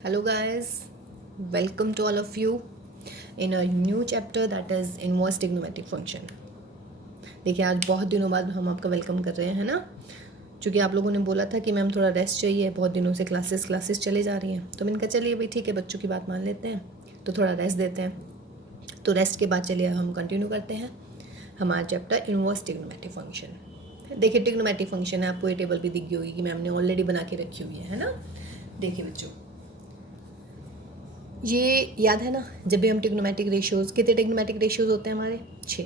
Hello, guys, welcome to all of you in a new chapter that is inverse trigonometric function. देखिए आज बहुत दिनों बाद हम आपका वेलकम कर रहे हैं, है ना। क्योंकि आप लोगों ने बोला था कि मैम थोड़ा रेस्ट चाहिए, बहुत दिनों से क्लासेस चले जा रही हैं, तो मैंने कहा चलिए भाई ठीक है, बच्चों की बात मान लेते हैं, तो थोड़ा रेस्ट देते हैं। तो रेस्ट के बाद चलिए हम कंटिन्यू करते हैं हमारा चैप्टर इनवर्स ट्रिग्नोमेट्रिक फंक्शन। देखिए ट्रिग्नोमेट्रिक फंक्शन है, आपको ये टेबल भी दिख गई होगी कि मैम ने ऑलरेडी बना के रखी हुई है ना। देखिए बच्चों, ये याद है ना, जब भी हम ट्रिग्नोमेट्रिक रेशियोज़, कितने ट्रिग्नोमेट्रिक रेशियोज़ होते हैं हमारे? 6।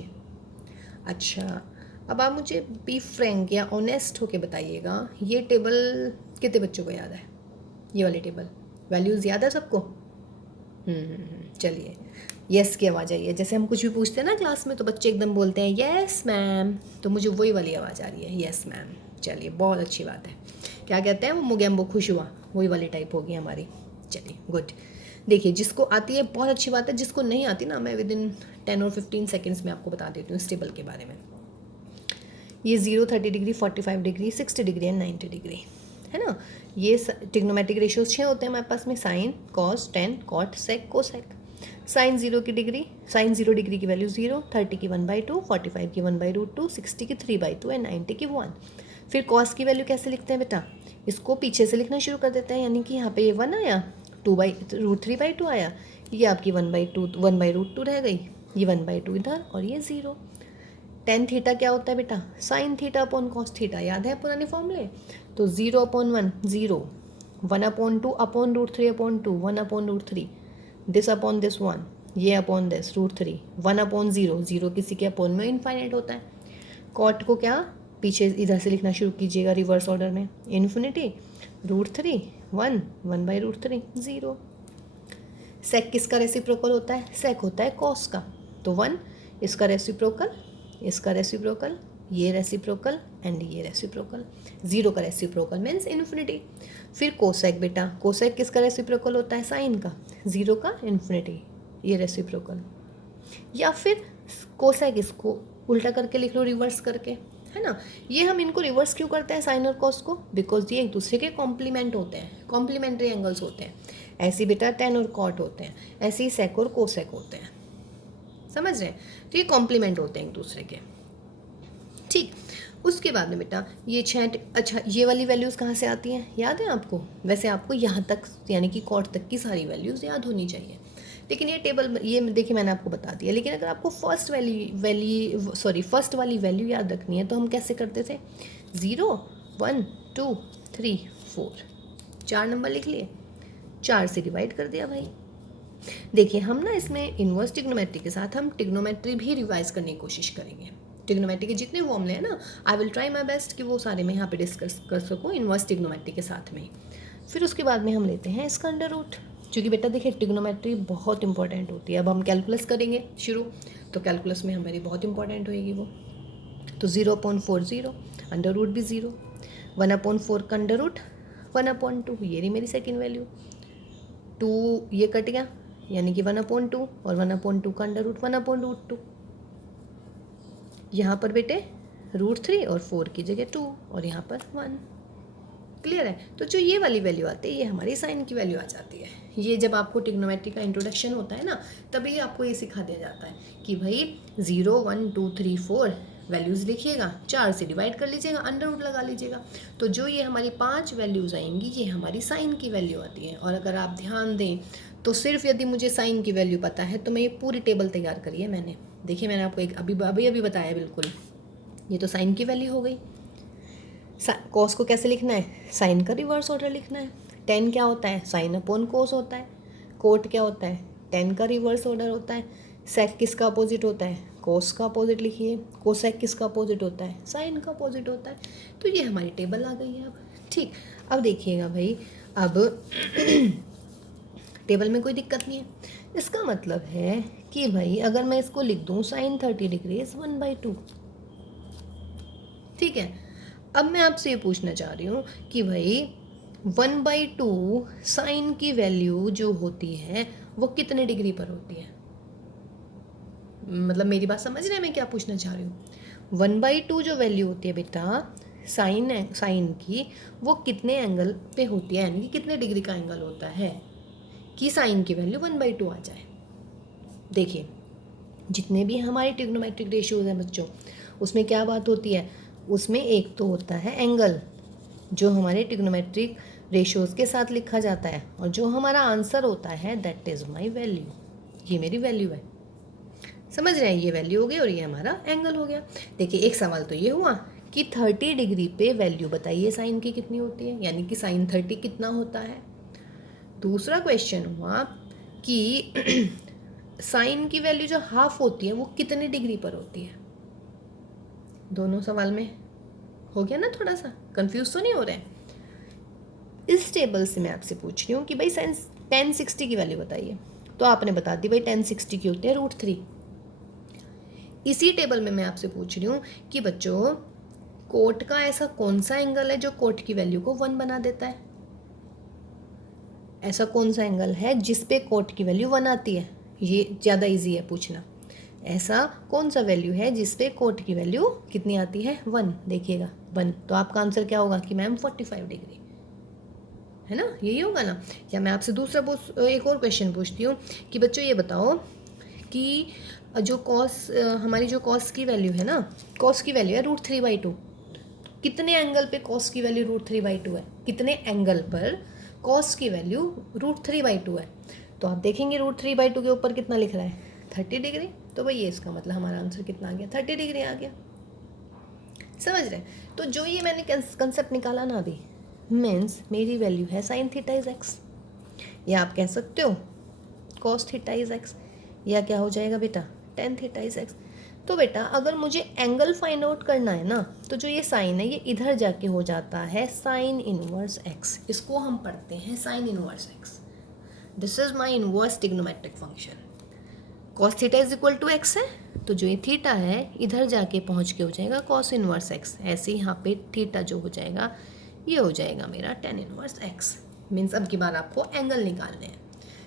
अच्छा, अब आप मुझे बी फ्रैंक या ऑनेस्ट होके बताइएगा, ये टेबल कितने बच्चों को याद है? ये वाली टेबल वैल्यूज़ याद है सबको? चलिए यस की आवाज़ आई है। जैसे हम कुछ भी पूछते हैं ना क्लास में, तो बच्चे एकदम बोलते हैं यस मैम, तो मुझे वही वाली आवाज़ आ रही है, यस मैम। चलिए बहुत अच्छी बात है। क्या कहते हैं वो, मुगेम्बो खुश हुआ, वही वाली टाइप होगी हमारी। चलिए गुड। देखिए जिसको आती है बहुत अच्छी बात है, जिसको नहीं आती ना, मैं विद इन 10 और 15 सेकेंड्स में आपको बता देती हूँ इस टेबल के बारे में। ये 0, 30 degree, 45 degree, 60 degree and 90 degree, है ना। ये ट्रिग्नोमेट्रिक रेशियोज 6 होते हैं हमारे पास में, sign, cos, tan, cot, sec, cosec. Sign 0 की डिग्री, साइन 0 डिग्री की वैल्यू 0, 30 की 1/2, 45 की 1/√2, 60 की 3/2 एंड 90 की 1। फिर कॉस की वैल्यू कैसे लिखते हैं बेटा? इसको पीछे से लिखना शुरू कर देते हैं, यानी कि यहाँ पे ये 1 आया, 2/√3/2 आया, ये आपकी 1/2 रह गई, ये 1/2 इधर और ये 0। टेन थीटा क्या होता है बेटा? Sine theta upon cos theta, याद है पुराने फॉर्मूले? तो 0/1 0, 1/2 अपॉन √3/2, 1/√3, दिस अपॉन दिस 1, ये अपॉन दिस √3, 1/0, 0 किसी के अपॉन में इनफाइनाइट होता है। कॉट को क्या पीछे इधर से लिखना शुरू कीजिएगा रिवर्स ऑर्डर में, इन्फिनिटी, √3 1, 1/√3 0। सेक किसका रेसिप्रोकल होता है? सेक होता है कॉस का, तो 1 इसका रेसिप्रोकल, इसका रेसिप्रोकल, ये रेसिप्रोकल एंड ये रेसिप्रोकल। 0 का रेसिप्रोकल मीन्स इन्फिनिटी। फिर कोसेक बेटा, कोसेक किसका रेसिप्रोकल होता है? साइन का, 0 का इन्फिनिटी, ये रेसिप्रोकल। या फिर कोसेक इसको उल्टा करके लिख लो, रिवर्स करके, है ना। ये हम इनको रिवर्स क्यों करते हैं साइन और कॉस को? बिकॉज ये एक दूसरे के कॉम्प्लीमेंट होते हैं, कॉम्प्लीमेंट्री एंगल्स होते हैं। ऐसे बेटा टेन और कॉट होते हैं, ऐसे ही सेक और कोसेक होते हैं, समझ रहे हैं? तो ये कॉम्प्लीमेंट होते हैं एक दूसरे के, ठीक। उसके बाद में बेटा ये 6, अच्छा ये वाली वैल्यूज़ कहाँ से आती हैं, याद है आपको? वैसे आपको यहाँ तक यानी कि कॉट तक की सारी वैल्यूज़ याद होनी चाहिए, लेकिन ये टेबल ये देखिए मैंने आपको बता दिया। लेकिन अगर आपको फर्स्ट वाली वैल्यू याद रखनी है, तो हम कैसे करते थे? 0 1 2 3 4, 4 नंबर लिख लिए, 4 से डिवाइड कर दिया भाई। देखिए हम ना इसमें इन्वर्स ट्रिग्नोमेट्री के साथ हम ट्रिग्नोमेट्री भी रिवाइज करने की कोशिश करेंगे। ट्रिग्नोमेट्री के जितने फॉर्मूले हैं ना, I will try my best कि वो सारे मैं यहाँ पे डिस्कस कर सकूँ इन्वर्स ट्रिग्नोमेट्री के साथ में। फिर उसके बाद में हम लेते हैं इसका अंडर रूट, क्योंकि बेटा देखिए ट्रिग्नोमेट्री बहुत इंपॉर्टेंट होती है। अब हम कैलकुलस करेंगे शुरू, तो कैलकुलस में हमारी बहुत इंपॉर्टेंट होएगी वो। तो 0/4 0, अंडर रूट भी 0, 1/4 का अंडर रूट 1/2, ये रही मेरी सेकेंड वैल्यू। 2 ये कट गया, यानी कि 1/2 और 1/2 का अंडर रूट 1/√2। यहाँ पर बेटे √3 और 4 की जगह 2 और यहाँ पर 1। क्लियर है? तो जो ये वाली वैल्यू आती है, ये हमारी साइन की वैल्यू आ जाती है। ये जब आपको ट्रिग्नोमेट्री का इंट्रोडक्शन होता है ना, तभी आपको ये सिखा दिया जाता है कि भाई 0 1 2 3 4 वैल्यूज़ लिखिएगा, 4 से डिवाइड कर लीजिएगा, अंडर रूट लगा लीजिएगा। तो जो ये हमारी 5 वैल्यूज़ आएंगी, ये हमारी साइन की वैल्यू आती है। और अगर आप ध्यान दें तो सिर्फ यदि मुझे साइन की वैल्यू पता है, तो मैं ये पूरी टेबल तैयार करी है मैंने। देखिए मैंने आपको एक अभी बताया, बिल्कुल ये तो साइन की वैल्यू हो गई। कॉस को कैसे लिखना है? साइन का रिवर्स ऑर्डर लिखना है। टेन क्या होता है? साइन अपॉन कोस होता है। कोट क्या होता है? टेन का रिवर्स ऑर्डर होता है। सेक किसका अपोजिट होता है? कोस का अपोजिट लिखिए। कोसेक किसका अपोजिट होता है? साइन का अपोजिट होता है। तो ये हमारी टेबल आ गई है अब, ठीक। अब देखिएगा भाई, अब टेबल में कोई दिक्कत नहीं है। इसका मतलब है कि भाई अगर मैं इसको लिख दूँ साइन 30 डिग्री 1/2, ठीक है। अब मैं आपसे ये पूछना चाह रही हूँ कि भाई 1/2 साइन की वैल्यू जो होती है वो कितने डिग्री पर होती है? मतलब मेरी बात समझ रहे हैं मैं क्या पूछना चाह रही हूँ? 1/2 जो वैल्यू होती है बेटा साइन की, वो कितने एंगल पे होती है, यानी कि कितने डिग्री का एंगल होता है? कि साइन की वैल्यू 1/2 आ जाए। देखिए जितने भी हमारे ट्रिग्नोमेट्रिक रेशियोज हैं बच्चों, उसमें क्या बात होती है, उसमें एक तो होता है एंगल जो हमारे ट्रिग्नोमेट्रिक रेशियोज के साथ लिखा जाता है, और जो हमारा आंसर होता है दैट इज़ माय वैल्यू, ये मेरी वैल्यू है। समझ रहे हैं, ये वैल्यू हो गई और ये हमारा एंगल हो गया। देखिए एक सवाल तो ये हुआ कि 30 डिग्री पे वैल्यू बताइए साइन की कितनी होती है, यानी कि साइन 30 कितना होता है। दूसरा क्वेश्चन हुआ कि साइन की वैल्यू जो हाफ होती है वो कितने डिग्री पर होती है। दोनों सवाल में हो गया ना, थोड़ा सा कंफ्यूज तो नहीं हो रहे हैं। इस टेबल से मैं आपसे पूछ रही हूँ कि भाई साइन tan 60 की वैल्यू बताइए, तो आपने बता दी भाई tan 60 की होती है √3। इसी टेबल में मैं आपसे पूछ रही हूँ कि बच्चों कोट का ऐसा कौन सा एंगल है जो कोट की वैल्यू को 1 बना देता है। ऐसा कौन सा एंगल है जिस पे कोट की वैल्यू 1 आती है, ये ज़्यादा इजी है पूछना। ऐसा कौन सा वैल्यू है जिस पे कोट की वैल्यू कितनी आती है 1, देखिएगा 1, तो आपका आंसर क्या होगा कि मैम 45 डिग्री, है ना, यही होगा ना। या मैं आपसे दूसरा एक और क्वेश्चन पूछती हूँ कि बच्चों ये बताओ कि जो कॉस हमारी जो कॉस की वैल्यू है ना, कॉस की वैल्यू है √3/2, कितने एंगल पे कॉस की वैल्यू √3/2 है, कितने एंगल पर कॉस की वैल्यू √3/2 है। तो आप देखेंगे √3/2 के ऊपर कितना लिख रहा है 30 डिग्री, तो भाई ये इसका मतलब हमारा आंसर कितना आ गया 30 डिग्री आ गया। समझ रहे हैं, तो जो ये मैंने कंसेप्ट निकाला ना अभी, मीन्स मेरी वैल्यू है साइन थीटा इज एक्स, या आप कह सकते हो कॉस थीटा इज एक्स, या क्या हो जाएगा बेटा टेन थीटा इज एक्स। तो बेटा अगर मुझे एंगल फाइंड आउट करना है ना, तो जो ये साइन है ये इधर जाके हो जाता है साइन इनवर्स एक्स, इसको हम पढ़ते हैं sine inverse x. This is my inverse trigonometric function. Cos theta is equal to x है, तो जो ये थीटा है इधर जाके पहुंच के हो जाएगा कॉस इनवर्स एक्स। ऐसे ही यहाँ पे थीटा जो हो जाएगा ये हो जाएगा मेरा टेन इनवर्स एक्स। मीन्स अब की बार आपको एंगल निकालने हैं,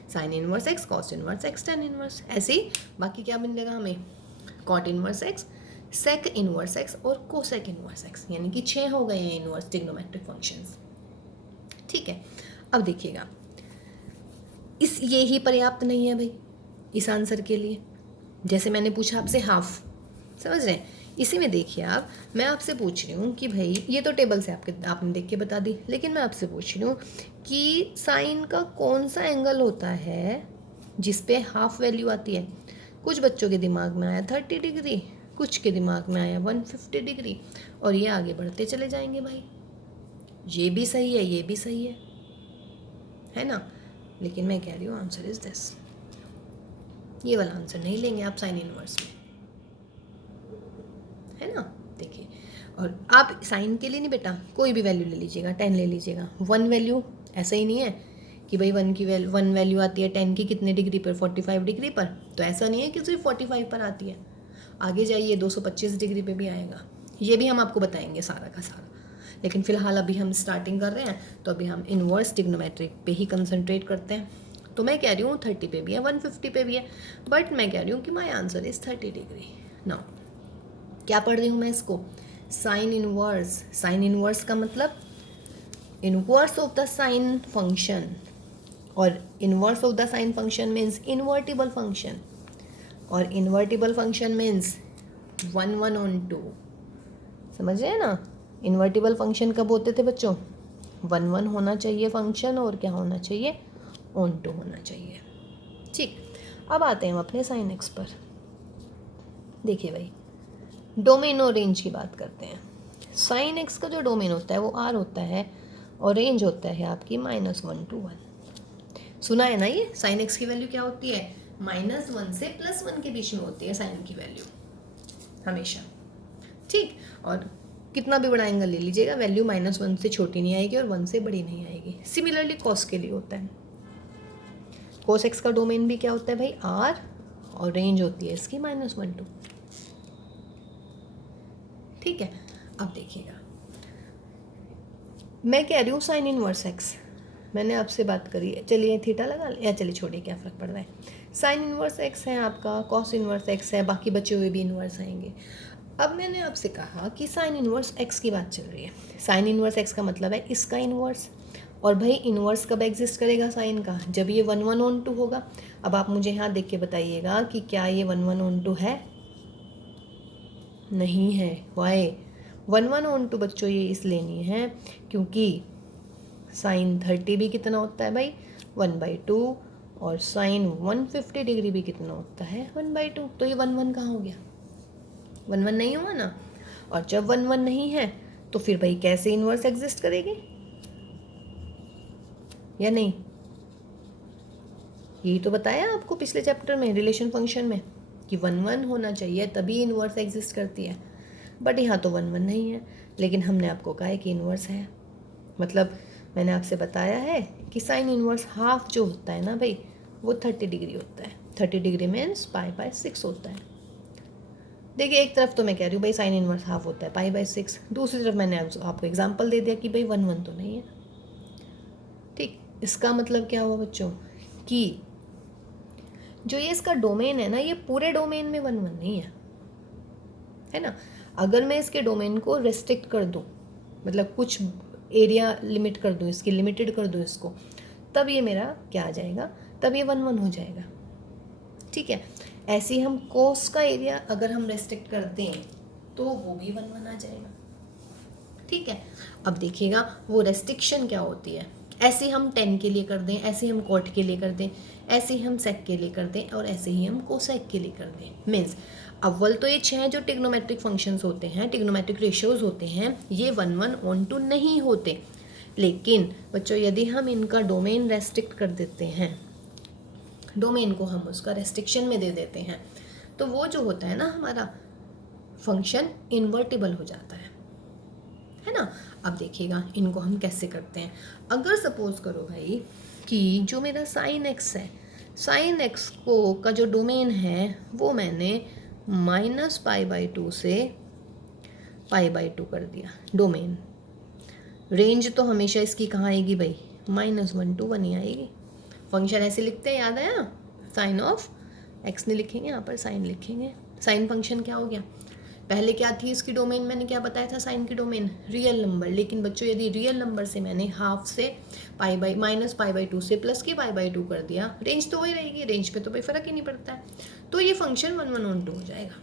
sine inverse x, cos inverse x, tan inverse. ऐसे ही बाकी क्या मिलेगा हमें, cot inverse x, sec inverse x और कोसेक इनवर्स एक्स, यानी कि 6 हो गए हैं इनवर्स ट्रिग्नोमेट्रिक फंक्शंस। ठीक है, अब देखिएगा इस ये ही पर्याप्त नहीं है भाई इस आंसर के लिए। जैसे मैंने पूछा आपसे हाफ, समझ रहे हैं, इसी में देखिए आप, मैं आपसे पूछ रही हूँ कि भाई ये तो टेबल से आपने देख के बता दी, लेकिन मैं आपसे पूछ रही हूँ कि साइन का कौन सा एंगल होता है जिस पे हाफ वैल्यू आती है। कुछ बच्चों के दिमाग में आया 30 डिग्री, कुछ के दिमाग में आया 150 डिग्री, और ये आगे बढ़ते चले जाएंगे भाई, ये भी सही है ये भी सही है ना। लेकिन मैं कह रही हूँ आंसर इज दिस, ये वाला आंसर नहीं लेंगे आप साइन इनवर्स में, है ना। देखिए, और आप साइन के लिए नहीं बेटा कोई भी वैल्यू ले लीजिएगा, 10 ले लीजिएगा, 1 वैल्यू, ऐसा ही नहीं है कि भाई 1 वैल्यू आती है 10 की कितने डिग्री पर, 45 डिग्री पर, तो ऐसा नहीं है कि सिर्फ 45 पर आती है, आगे जाइए 225 डिग्री पे भी आएगा, ये भी हम आपको बताएंगे सारा का सारा। लेकिन फ़िलहाल अभी हम स्टार्टिंग कर रहे हैं, तो अभी हम इनवर्स ट्रिग्नोमेट्रिक पे ही कंसंट्रेट करते हैं। तो मैं कह रही हूँ 30 पे भी है 150 पे भी है, बट मैं कह रही हूँ कि my answer is 30 degree. Now क्या पढ़ रही हूँ मैं इसको, साइन इनवर्स। साइन इनवर्स का मतलब inverse of the sine function, और inverse of the sine function means invertible function, और इन्वर्टिबल फंक्शन मीन्स 1 1 on 2। समझ रहे हैं ना, इन्वर्टिबल फंक्शन कब होते थे बच्चों, 1 1 होना चाहिए फंक्शन, और क्या होना चाहिए on 2 होना चाहिए। ठीक, अब आते हैं हम अपने साइन एक्स पर। देखिए भाई डोमेन और रेंज की बात करते हैं। साइन एक्स का जो डोमेन होता है वो आर होता है, और रेंज होता है आपकी -1 to 1। सुना है ना ये, साइन एक्स की वैल्यू क्या होती है, -1 से +1 के बीच में होती है साइन की वैल्यू हमेशा। ठीक, और कितना भी बड़ा एंगल ले लीजिएगा वैल्यू -1 से छोटी नहीं आएगी और 1 से बड़ी नहीं आएगी। सिमिलरली कॉस के लिए होता है, कॉस एक्स का डोमेन भी क्या होता है भाई आर, और रेंज होती है इसकी -1 to। ठीक है, अब देखिएगा मैं कह रही हूँ साइन इनवर्स एक्स, मैंने आपसे बात करी है, चलिए थीटा लगा या चलिए छोड़िए क्या फ़र्क पड़ रहा है। साइन इनवर्स एक्स है आपका, कॉस इनवर्स एक्स है, बाकी बचे हुए भी इनवर्स आएंगे। अब मैंने आपसे कहा कि साइन इनवर्स एक्स की बात चल रही है। साइन इनवर्स एक्स का मतलब है इसका इनवर्स, और भाई इन्वर्स कब एग्जिस्ट करेगा साइन का, जब ये 1/1 होगा। अब आप मुझे यहाँ देख के बताइएगा कि क्या ये 1/1 है, नहीं है। वाई 1/1 बच्चों ये इसलिए नहीं है क्योंकि साइन 30 भी कितना होता है भाई 1/2, और साइन 150 डिग्री भी कितना होता है 1/2। तो ये 1/1 कहाँ हो गया, 1/1 नहीं हुआ ना। और जब 1/1 नहीं है तो फिर भाई कैसे इन्वर्स एग्जिस्ट करेगी, या नहीं। यही तो बताया आपको पिछले चैप्टर में रिलेशन फंक्शन में कि 1/1 होना चाहिए तभी इन्वर्स एग्जिस्ट करती है, बट यहाँ तो 1/1 नहीं है। लेकिन हमने आपको कहा है कि इन्वर्स है, मतलब मैंने आपसे बताया है कि साइन इन्वर्स हाफ जो होता है ना भाई वो 30 डिग्री होता है। 30 डिग्री मीन्स π/6 होता है। देखिए एक तरफ तो मैं कह रही हूँ भाई साइन इन्वर्स हाफ होता है π/6, दूसरी तरफ मैंने आपको एग्जांपल दे दिया कि भाई 1/1 तो नहीं है। ठीक, इसका मतलब क्या हुआ बच्चों कि जो ये इसका डोमेन है ना, ये पूरे डोमेन में 1/1 नहीं है ना। अगर मैं इसके डोमेन को रेस्ट्रिक्ट कर दूँ, मतलब कुछ एरिया लिमिट कर दूँ, इसकी लिमिटेड कर दूँ इसको, तब ये मेरा क्या आ जाएगा, तब ये 1/1 हो जाएगा। ठीक है, ऐसे ही हम कोस का एरिया अगर हम रेस्ट्रिक्ट करते हैं तो वो भी 1/1 आ जाएगा। ठीक है, अब देखिएगा वो रेस्ट्रिक्शन क्या होती है। ऐसे हम टेन के लिए कर दें, ऐसे हम कॉट के लिए कर दें, ऐसे ही हम सेक के लिए कर दें, और ऐसे ही हम कोसेक के लिए कर दें। मीन्स अव्वल तो ये 6 जो टिग्नोमेट्रिक फंक्शंस होते हैं, टिग्नोमेट्रिक रेशियोज होते हैं, ये 1/1 नहीं होते। लेकिन बच्चों यदि हम इनका डोमेन रेस्ट्रिक्ट कर देते हैं, डोमेन को हम उसका रेस्ट्रिक्शन में दे देते हैं, तो वो जो होता है ना हमारा फंक्शन इन्वर्टिबल हो जाता है ना। अब देखिएगा इनको हम कैसे करते हैं। अगर सपोज करो भाई कि जो मेरा साइन एक्स है, साइन एक्स को का जो डोमेन है वो मैंने -π/2 से π/2 कर दिया डोमेन। रेंज तो हमेशा इसकी कहाँ आएगी भाई, -1 to 1 ही आएगी। फंक्शन ऐसे लिखते हैं, याद आया, साइन ऑफ एक्स नहीं लिखेंगे, यहाँ पर साइन लिखेंगे। साइन फंक्शन क्या हो गया, पहले क्या थी इसकी डोमेन, मैंने क्या बताया था साइन की डोमेन, रियल नंबर। लेकिन बच्चों यदि रियल नंबर से मैंने हाफ से -π/2 से प्लस की π/2 कर दिया, रेंज तो वही रहेगी, रेंज पे तो कोई फर्क ही नहीं पड़ता है। तो ये फंक्शन 1/1 हो जाएगा।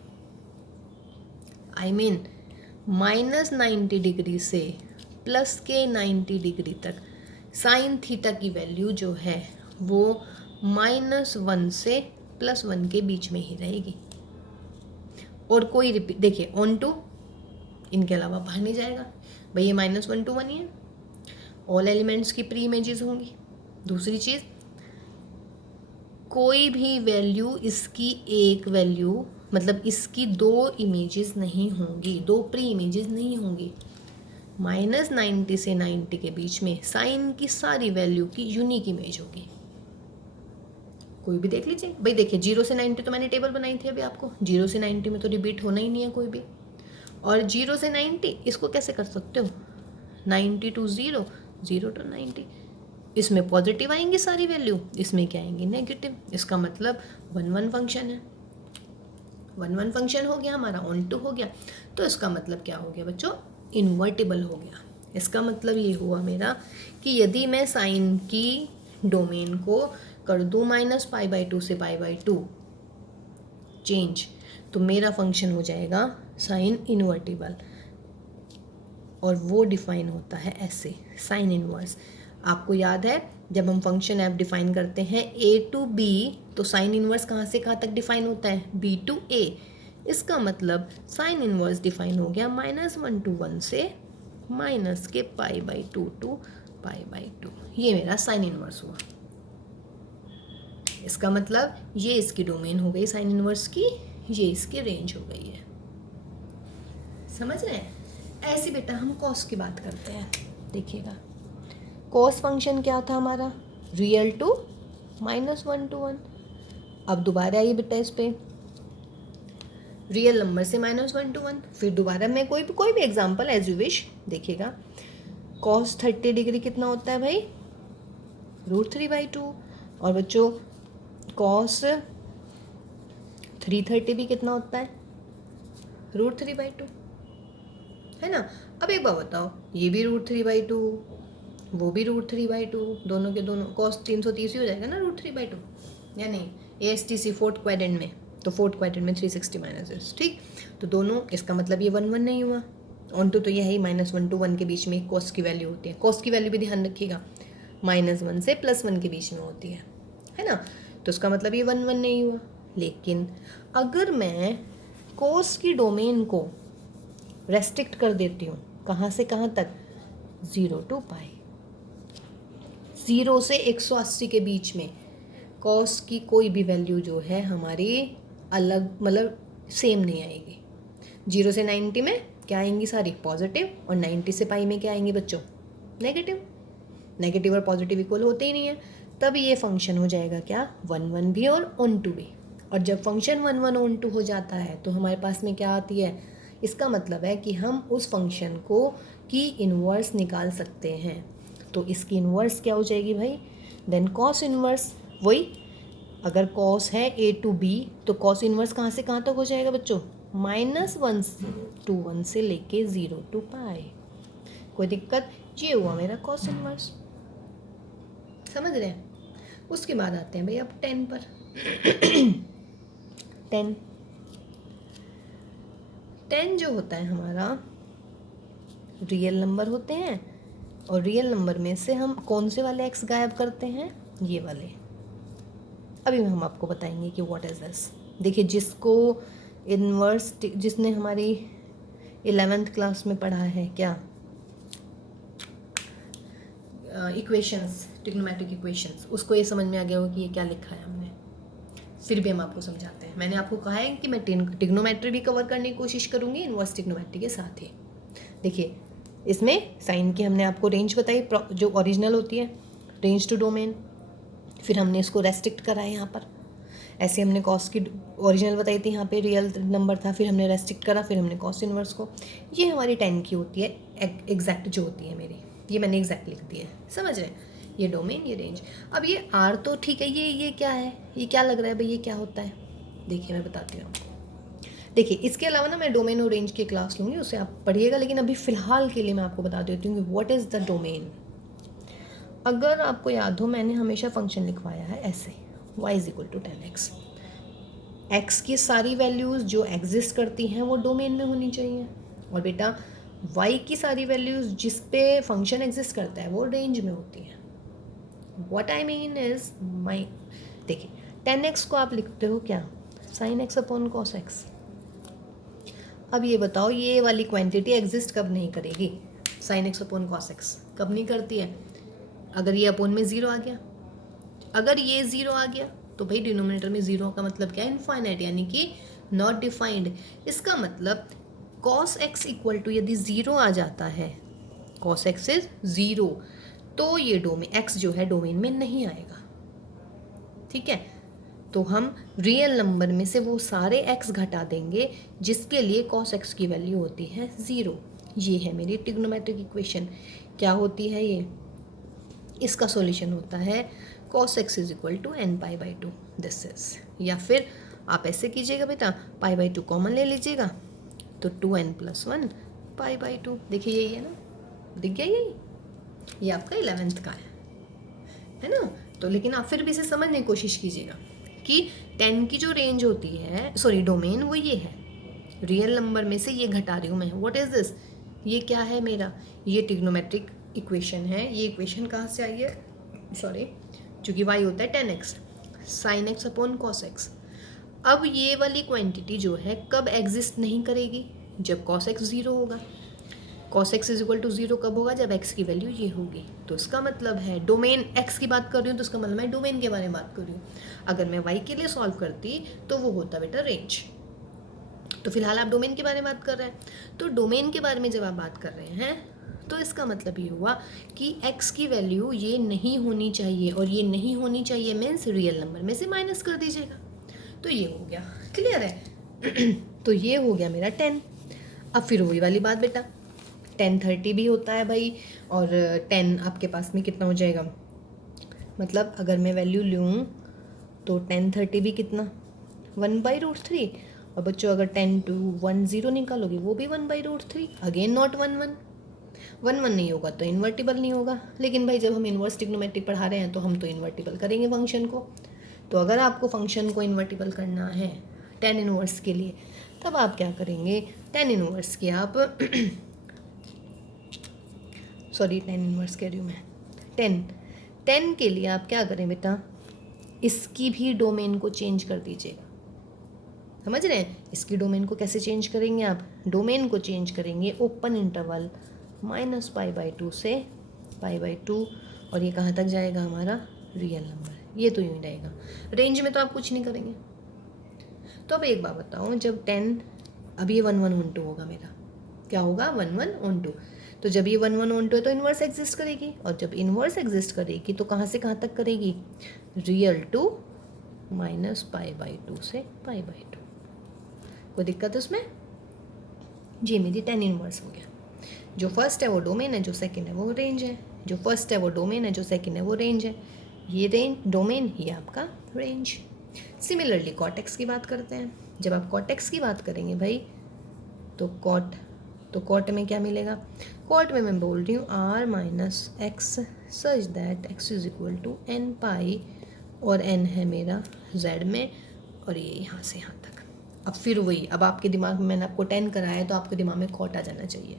आई मीन -90 डिग्री से प्लस के 90 डिग्री तक साइन थीटा की वैल्यू जो है वो -1 से +1 के बीच में ही रहेगी। और कोई रिपीट देखिए ऑन टू इनके अलावा बाहर नहीं जाएगा भाई, ये -1 to 1 ही है। ऑल एलिमेंट्स की प्री इमेजेस होंगी। दूसरी चीज़, कोई भी वैल्यू इसकी एक वैल्यू, मतलब इसकी 2 इमेजेस नहीं होंगी, 2 प्री इमेजेस नहीं होंगी। -90 से 90 के बीच में साइन की सारी वैल्यू की यूनिक इमेज होगी। कोई भी देख लीजिए भाई, देखिए 0 से 90 तो मैंने टेबल बनाई थी अभी आपको, 0 से 90 में तो रिपीट होना ही नहीं है कोई भी। और 0 से 90 इसको कैसे कर सकते हो, 90 to 0, 0 to 90, इसमें पॉजिटिव आएंगी सारी वैल्यू, इसमें क्या आएंगी नेगेटिव। इसका मतलब 1/1 फंक्शन है, 1/1 फंक्शन हो गया हमारा, ऑन टू हो गया। तो इसका मतलब क्या हो गया बच्चों, इन्वर्टिबल हो गया। इसका मतलब ये हुआ मेरा कि यदि मैं साइन की डोमेन को कर दूँ -π/2 से π/2 चेंज, तो मेरा फंक्शन हो जाएगा साइन इन्वर्टिबल। और वो डिफाइन होता है ऐसे, साइन इन्वर्स। आपको याद है जब हम फंक्शन एफ डिफाइन करते हैं a to b, तो साइन इन्वर्स कहाँ से कहाँ तक डिफाइन होता है, b to a। इसका मतलब साइन इन्वर्स डिफाइन हो गया -1 to 1 से माइनस के π/2 to π/2। ये मेरा साइन इन्वर्स हुआ। इसका मतलब ये इसकी डोमेन हो गई साइन इन्वर्स की, ये इसकी रेंज हो गई है। समझ रहे हैं। ऐसे बेटा हम कॉस की बात करते हैं। देखिएगा कॉस फंक्शन क्या था हमारा, रियल टू -1 to 1। अब दोबारा आइए बेटा इस पे, रियल नंबर से -1 to 1, फिर दोबारा मैं कोई भी एग्जांपल एज यू विश। देखिएगा कॉस 30 डिग्री कितना होता है भाई, √3/2। और बच्चों कॉस 330 भी कितना होता है, √3/2 है ना। अब एक बात बताओ, ये भी √3/2 वो भी √3/2, दोनों के दोनों कॉस 330 ही हो जाएगा ना √3/2, या नहीं? ASTC फोर्थ क्वाड्रेंट में, तो फोर्थ क्वाड्रेंट में 360 -, ठीक। तो दोनों, इसका मतलब ये 1 1 नहीं हुआ। ऑन टू तो यह है -1 to 1 के बीच में कॉस की वैल्यू होती है। कॉस की वैल्यू भी ध्यान रखिएगा -1 से +1 के बीच में होती है ना? तो उसका मतलब ये 1 1 नहीं हुआ। लेकिन अगर मैं कॉस की डोमेन को रेस्ट्रिक्ट कर देती हूँ, कहाँ से कहाँ तक? 0 to π, 0 से 180 के बीच में कॉस की कोई भी वैल्यू जो है हमारी अलग, मतलब सेम नहीं आएगी। 0 से 90 में क्या आएंगी? सारी पॉजिटिव, और 90 से पाई में क्या आएंगी बच्चों? नेगेटिव। नेगेटिव और पॉजिटिव इक्वल होते ही नहीं है, तब ये फंक्शन हो जाएगा क्या? 1 1 भी और ऑन टू भी। और जब फंक्शन 1 1 ऑन टू हो जाता है तो हमारे पास में क्या आती है? इसका मतलब है कि हम उस फंक्शन को की इन्वर्स निकाल सकते हैं। तो इसकी इन्वर्स क्या हो जाएगी भाई? देन कॉस इन्वर्स, वही अगर कॉस है A to B तो कॉस इन्वर्स कहाँ से कहाँ तक हो जाएगा बच्चों? -1 to 1 से लेके 0 to π। कोई दिक्कत? ये हुआ मेरा कॉस इन्वर्स, समझ रहे हैं? उसके बाद आते हैं भाई अब 10 पर। 10 जो होता है हमारा, रियल नंबर होते हैं, और रियल नंबर में से हम कौन से वाले x गायब करते हैं? ये वाले। अभी हम आपको बताएंगे कि व्हाट इज़ दिस। देखिए, जिसको इन्वर्स, जिसने हमारी 11th क्लास में पढ़ा है क्या, इक्वेशंस, ट्रिग्नोमेट्रिक इक्वेशंस, उसको ये समझ में आ गया हो कि ये क्या लिखा है हमने। फिर भी हम आपको समझाते हैं। मैंने आपको कहा है कि मैं ट्रिग्नोमेट्री भी कवर करने की कोशिश करूँगी इन्वर्स ट्रिग्नोमेट्री के साथ ही। देखिए, इसमें साइन की हमने आपको रेंज बताई जो ओरिजिनल होती है, रेंज टू डोमेन। फिर हमने इसको रेस्ट्रिक्ट करा है यहाँ पर। ऐसे हमने कॉस की ओरिजिनल बताई थी, यहाँ पे रियल नंबर था, फिर हमने रेस्ट्रिक्ट करा, फिर हमने कॉस इन्वर्स को। ये हमारी 10 की होती है, एग्जैक्ट जो होती है मेरी, ये मैंने एग्जैक्ट लिख दी है, समझ रहे हैं? ये डोमेन, ये रेंज। अब ये R तो ठीक है, ये क्या है? ये क्या लग रहा है भाई? ये क्या होता है? देखिए मैं बताती हूँ आपको। देखिए, इसके अलावा ना मैं डोमेन और रेंज की क्लास लूँगी, उसे आप पढ़िएगा, लेकिन अभी फ़िलहाल के लिए मैं आपको बता देती हूँ कि व्हाट इज़ द डोमेन। अगर आपको याद हो, मैंने हमेशा फंक्शन लिखवाया है ऐसे, y = 10x। x की सारी वैल्यूज़ जो एग्जिस्ट करती हैं वो डोमेन में होनी चाहिए, और बेटा y की सारी वैल्यूज़ जिस पे फंक्शन एग्जिस्ट करता है वो रेंज में होती हैं। What I mean is my, देखिए 10x को आप लिखते हो क्या? sin x / cos x। अब ये बताओ, ये वाली क्वांटिटी एग्जिस्ट कब नहीं करेगी? sin x / cos x कब नहीं करती है? अगर ये अपोन में 0 आ गया, अगर ये 0 आ गया तो भाई डिनोमिनेटर में 0 का मतलब क्या है? इनफाइनाइट, यानी कि नॉट डिफाइंड। इसका मतलब cos x = यदि 0 आ जाता है, cos x इज 0, तो ये डोमेन x जो है डोमेन में नहीं आएगा, ठीक है? तो हम रियल नंबर में से वो सारे x घटा देंगे जिसके लिए cos x की वैल्यू होती है 0। ये है मेरी ट्रिग्नोमेट्रिक इक्वेशन। क्या होती है ये? इसका सॉल्यूशन होता है cos x = nπ/2 this is. या फिर आप ऐसे कीजिएगा बेटा, π/2 कॉमन ले लीजिएगा, तो 2n + 1 π/2। देखिए यही है ना, दिख गया? यही ये आपका 11th का है ना? तो लेकिन आप फिर भी इसे समझने की कोशिश कीजिएगा कि 10 की जो रेंज होती है, सॉरी डोमेन, वो ये है। रियल नंबर में से ये घटा रही हूँ मैं। What is this? ये क्या है मेरा? ये ट्रिग्नोमेट्रिक इक्वेशन है। ये इक्वेशन कहाँ से आई है? सॉरी, चूँकि y होता है 10x, sin x / cos x। अब ये वाली क्वांटिटी जो है कब एग्जिस्ट नहीं करेगी? जब cos x 0 होगा। cos x = 0 कब होगा? जब x की वैल्यू ये होगी। तो इसका मतलब है, डोमेन x की बात कर रही हूँ तो इसका मतलब मैं डोमेन के बारे में बात कर रही हूँ। अगर मैं y के लिए सॉल्व करती तो वो होता बेटा रेंज। तो फिलहाल आप डोमेन के बारे में बात कर रहे हैं। तो डोमेन के बारे में जब आप बात कर रहे हैं तो इसका मतलब ये हुआ कि x की वैल्यू ये नहीं होनी चाहिए, और ये नहीं होनी चाहिए मीन्स रियल नंबर में से माइनस कर दीजिएगा। तो ये हो गया, क्लियर है? तो ये हो गया मेरा 10। अब फिर वही वाली बात बेटा, 10 30 भी होता है भाई, और 10 आपके पास में कितना हो जाएगा? मतलब अगर मैं वैल्यू लूँ तो 10 30 भी कितना? 1/√3। और बच्चों अगर 10 to 1 0 निकालोगे वो भी 1/√3, अगेन नॉट 1 1। 1 1 नहीं होगा तो इन्वर्टिबल नहीं होगा। लेकिन भाई जब हम इन्वर्स ट्रिग्नोमेट्रिक पढ़ा रहे हैं तो हम तो इन्वर्टिबल करेंगे फंक्शन को। तो अगर आपको फंक्शन को इन्वर्टिबल करना है टेन इन्वर्स के लिए, तब आप क्या करेंगे, टेन इन्वर्स की आप सॉरी 10 इन्वर्स कह रही हूँ मैं, 10 के लिए आप क्या करें बेटा, इसकी भी डोमेन को चेंज कर दीजिएगा। समझ रहे हैं? इसकी डोमेन को कैसे चेंज करेंगे आप, डोमेन को चेंज करेंगे ओपन इंटरवल -π/2 से π/2, और ये कहाँ तक जाएगा हमारा, रियल नंबर। ये तो यूँ ही रहेगा, रेंज में तो आप कुछ नहीं करेंगे। तो अब एक बात बताओ, जब 10, अब ये 1 1 1 2 होगा मेरा, क्या होगा 1 1 1 2। तो जब ये 1 1 1 2 है तो इन्वर्स एग्जिस्ट करेगी, और जब इन्वर्स एग्जिस्ट करेगी तो कहाँ से कहाँ तक करेगी, रियल टू -π/2 से π/2। कोई दिक्कत है उसमें? जी मेरी 10 इन्वर्स हो गया। जो फर्स्ट है वो डोमेन है, जो सेकंड है वो रेंज है। जो फर्स्ट है वो डोमेन है, जो सेकंड है वो रेंज है। ये रेंज डोमेन, ये आपका रेंज। सिमिलरली कॉटेक्स की बात करते हैं। जब आप कॉटेक्स की बात करेंगे भाई, तो कॉट में क्या मिलेगा, कॉट में मैं बोल रही हूँ r-x such that x is equal to n π, और n है मेरा z में, और ये यहाँ से यहाँ तक। अब फिर वही, अब आपके दिमाग में, मैंने आपको 10 कराया है तो आपके दिमाग में कॉट आ जाना चाहिए।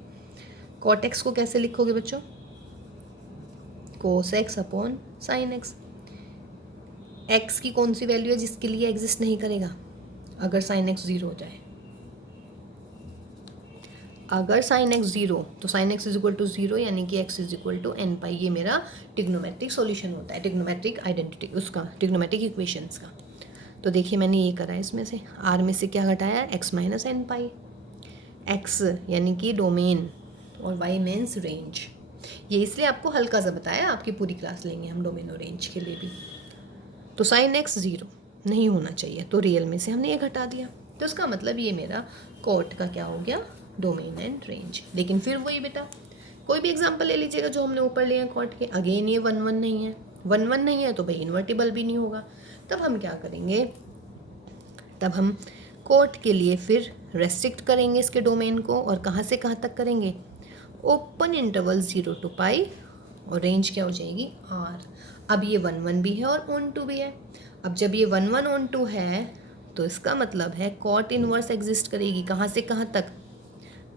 कॉट एक्स को कैसे लिखोगे बच्चों, cos x upon sine x. X की कौन सी वैल्यू है जिसके लिए एग्जिस्ट नहीं करेगा, अगर साइन एक्स 0 हो जाए। अगर साइन एक्स 0 तो sine x is equal to 0, यानी कि x is equal to n π। ये मेरा ट्रिग्नोमेट्रिक सॉल्यूशन होता है, ट्रिग्नोमेट्रिक आइडेंटिटी उसका, ट्रिग्नोमेट्रिक इक्वेशंस का। तो देखिए मैंने ये करा है, इसमें से r में से क्या घटाया, x माइनस n π। x यानी कि डोमेन और y मीन्स रेंज। ये इसलिए आपको हल्का सा बताया, आपकी पूरी क्लास लेंगे हम डोमेन और रेंज के लिए भी। तो साइन एक्स 0 नहीं होना चाहिए, तो रियल में से हमने ये घटा दिया, तो इसका मतलब ये मेरा कॉट का क्या हो गया, डोमेन एंड रेंज। लेकिन फिर वही बेटा, कोई भी एग्जांपल ले लीजिएगा जो हमने ऊपर लिए हैं कॉट के। अगेन ये 1 1 नहीं है, 1 1 नहीं है तो भाई इन्वर्टिबल भी नहीं होगा। तब हम क्या करेंगे, तब हम कॉट के लिए फिर रेस्ट्रिक्ट करेंगे इसके डोमेन को, और कहाँ से कहाँ तक करेंगे, ओपन इंटरवल 0 to π, और रेंज क्या हो जाएगी r। अब ये 1 1 भी है और ऑन 2 भी है। अब जब ये 1 1 ऑन 2 है तो इसका मतलब है कॉट इनवर्स एग्जिस्ट करेगी, कहाँ से कहाँ तक,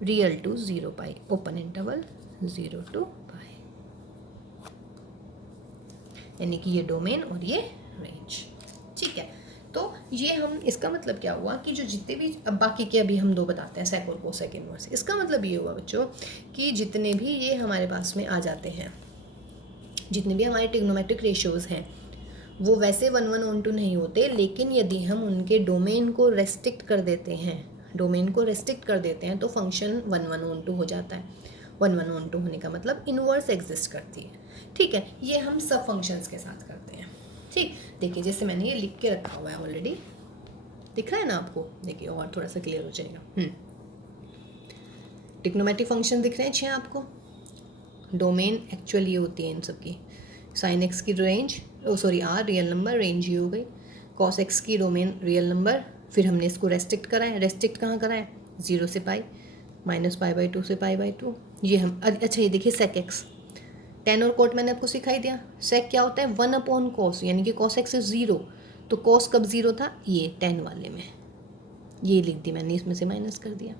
real to 0 π, open interval 0 to π, यानी कि ये डोमेन और ये रेंज। ठीक है, तो ये हम, इसका मतलब क्या हुआ कि जो जितने भी, अब बाकी के अभी हम दो बताते हैं, सेक और कोसेक इनवर्स। इसका मतलब ये हुआ बच्चों कि जितने भी ये हमारे पास में आ जाते हैं, जितने भी हमारे ट्रिग्नोमेट्रिक रेशियोज़ हैं, वो वैसे 1 1 ऑन 2 नहीं होते, लेकिन यदि हम उनके डोमेन को रेस्ट्रिक्ट कर देते हैं, डोमेन को रेस्ट्रिक्ट कर देते हैं तो फंक्शन 1 1 ऑन 2 हो जाता है। 1 1 ऑन 2 होने का मतलब इनवर्स एग्जिस्ट करती है। ठीक है, ये हम सब फंक्शंस के साथ करते हैं। ठीक, देखिए जैसे मैंने ये लिख के रखा हुआ है ऑलरेडी, दिख रहा है ना आपको, देखिए और थोड़ा सा क्लियर हो जाएगा। ट्रिग्नोमेट्रिक फंक्शन दिख रहे हैं 6 आपको। डोमेन एक्चुअली ये होती है इन सब की, साइन एक्स की range, sorry are real number, range ये हो गई। कॉस एक्स की डोमेन रियल नंबर, फिर हमने इसको रेस्ट्रिक्ट करा है, रेस्ट्रिक्ट कहाँ करा है, 0 से π, -π/2 से π/2। ये हम, अच्छा ये देखिए सेक एक्स, टेन और कोट मैंने आपको सिखाई दिया। सेक क्या होता है, 1 अपॉन कॉस, यानी कि कॉस एक्स इज 0, तो कॉस कब 0 था, ये 10 वाले में, ये लिख दी मैंने, इसमें से माइनस कर दिया।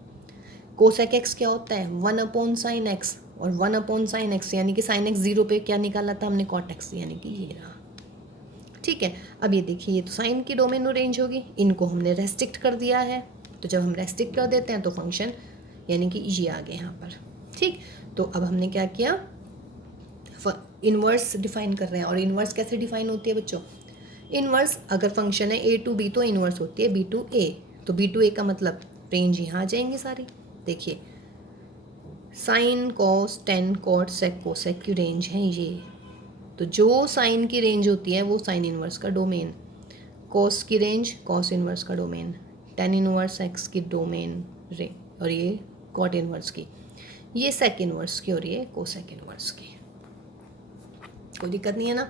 कोसेक एक्स क्या होता है, 1 अपॉन साइन एक्स, और 1 अपॉन साइन एक्स यानी कि साइन एक्स 0 पे क्या निकाला था हमने, कॉट एक्स, यानी कि ये रहा। ठीक है, अब ये देखिए, ये तो साइन की डोमेन और रेंज होगी, इनको हमने रेस्ट्रिक्ट कर दिया है। तो जब हम रेस्ट्रिक्ट कर देते हैं तो फंक्शन, यानी कि ये आ गए यहाँ पर। ठीक, तो अब हमने क्या किया, इनवर्स डिफाइन कर रहे हैं। और इनवर्स कैसे डिफाइन होती है बच्चों, इनवर्स अगर फंक्शन है a to b तो इनवर्स होती है b to a। तो b to a का मतलब रेंज यहाँ आ जाएंगी सारी। देखिए sine cos tan cot sec cosec की रेंज है ये, तो जो साइन की रेंज होती है वो साइन इनवर्स का डोमेन, कॉस की रेंज कॉस इनवर्स का डोमेन, टेन इनवर्स एक्स की डोमेन रे, और ये कॉट इनवर्स की, ये सेक इनवर्स की, और ये कोसेक इनवर्स की। कोई दिक्कत नहीं है ना,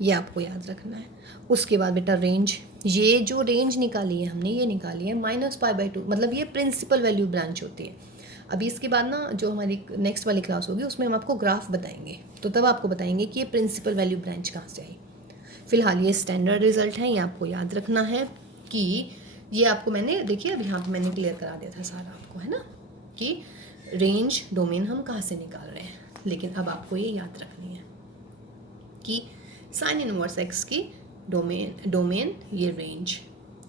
ये आपको याद रखना है। उसके बाद बेटा रेंज, ये जो रेंज निकाली है हमने, ये निकाली है -π/2, मतलब ये प्रिंसिपल वैल्यू ब्रांच होती है। अभी इसके बाद ना जो हमारी नेक्स्ट वाली क्लास होगी उसमें हम आपको ग्राफ बताएंगे, तो तब आपको बताएंगे कि ये प्रिंसिपल वैल्यू ब्रांच कहाँ से आई। फिलहाल ये स्टैंडर्ड रिजल्ट है, ये आपको याद रखना है कि ये आपको मैंने देखिए अब यहाँ पे मैंने क्लियर करा दिया था सारा आपको, है ना, कि रेंज डोमेन हम कहाँ से निकाल रहे हैं। लेकिन अब आपको ये याद रखनी है कि साइन इनवर्स एक्स की डोमेन ये रेंज,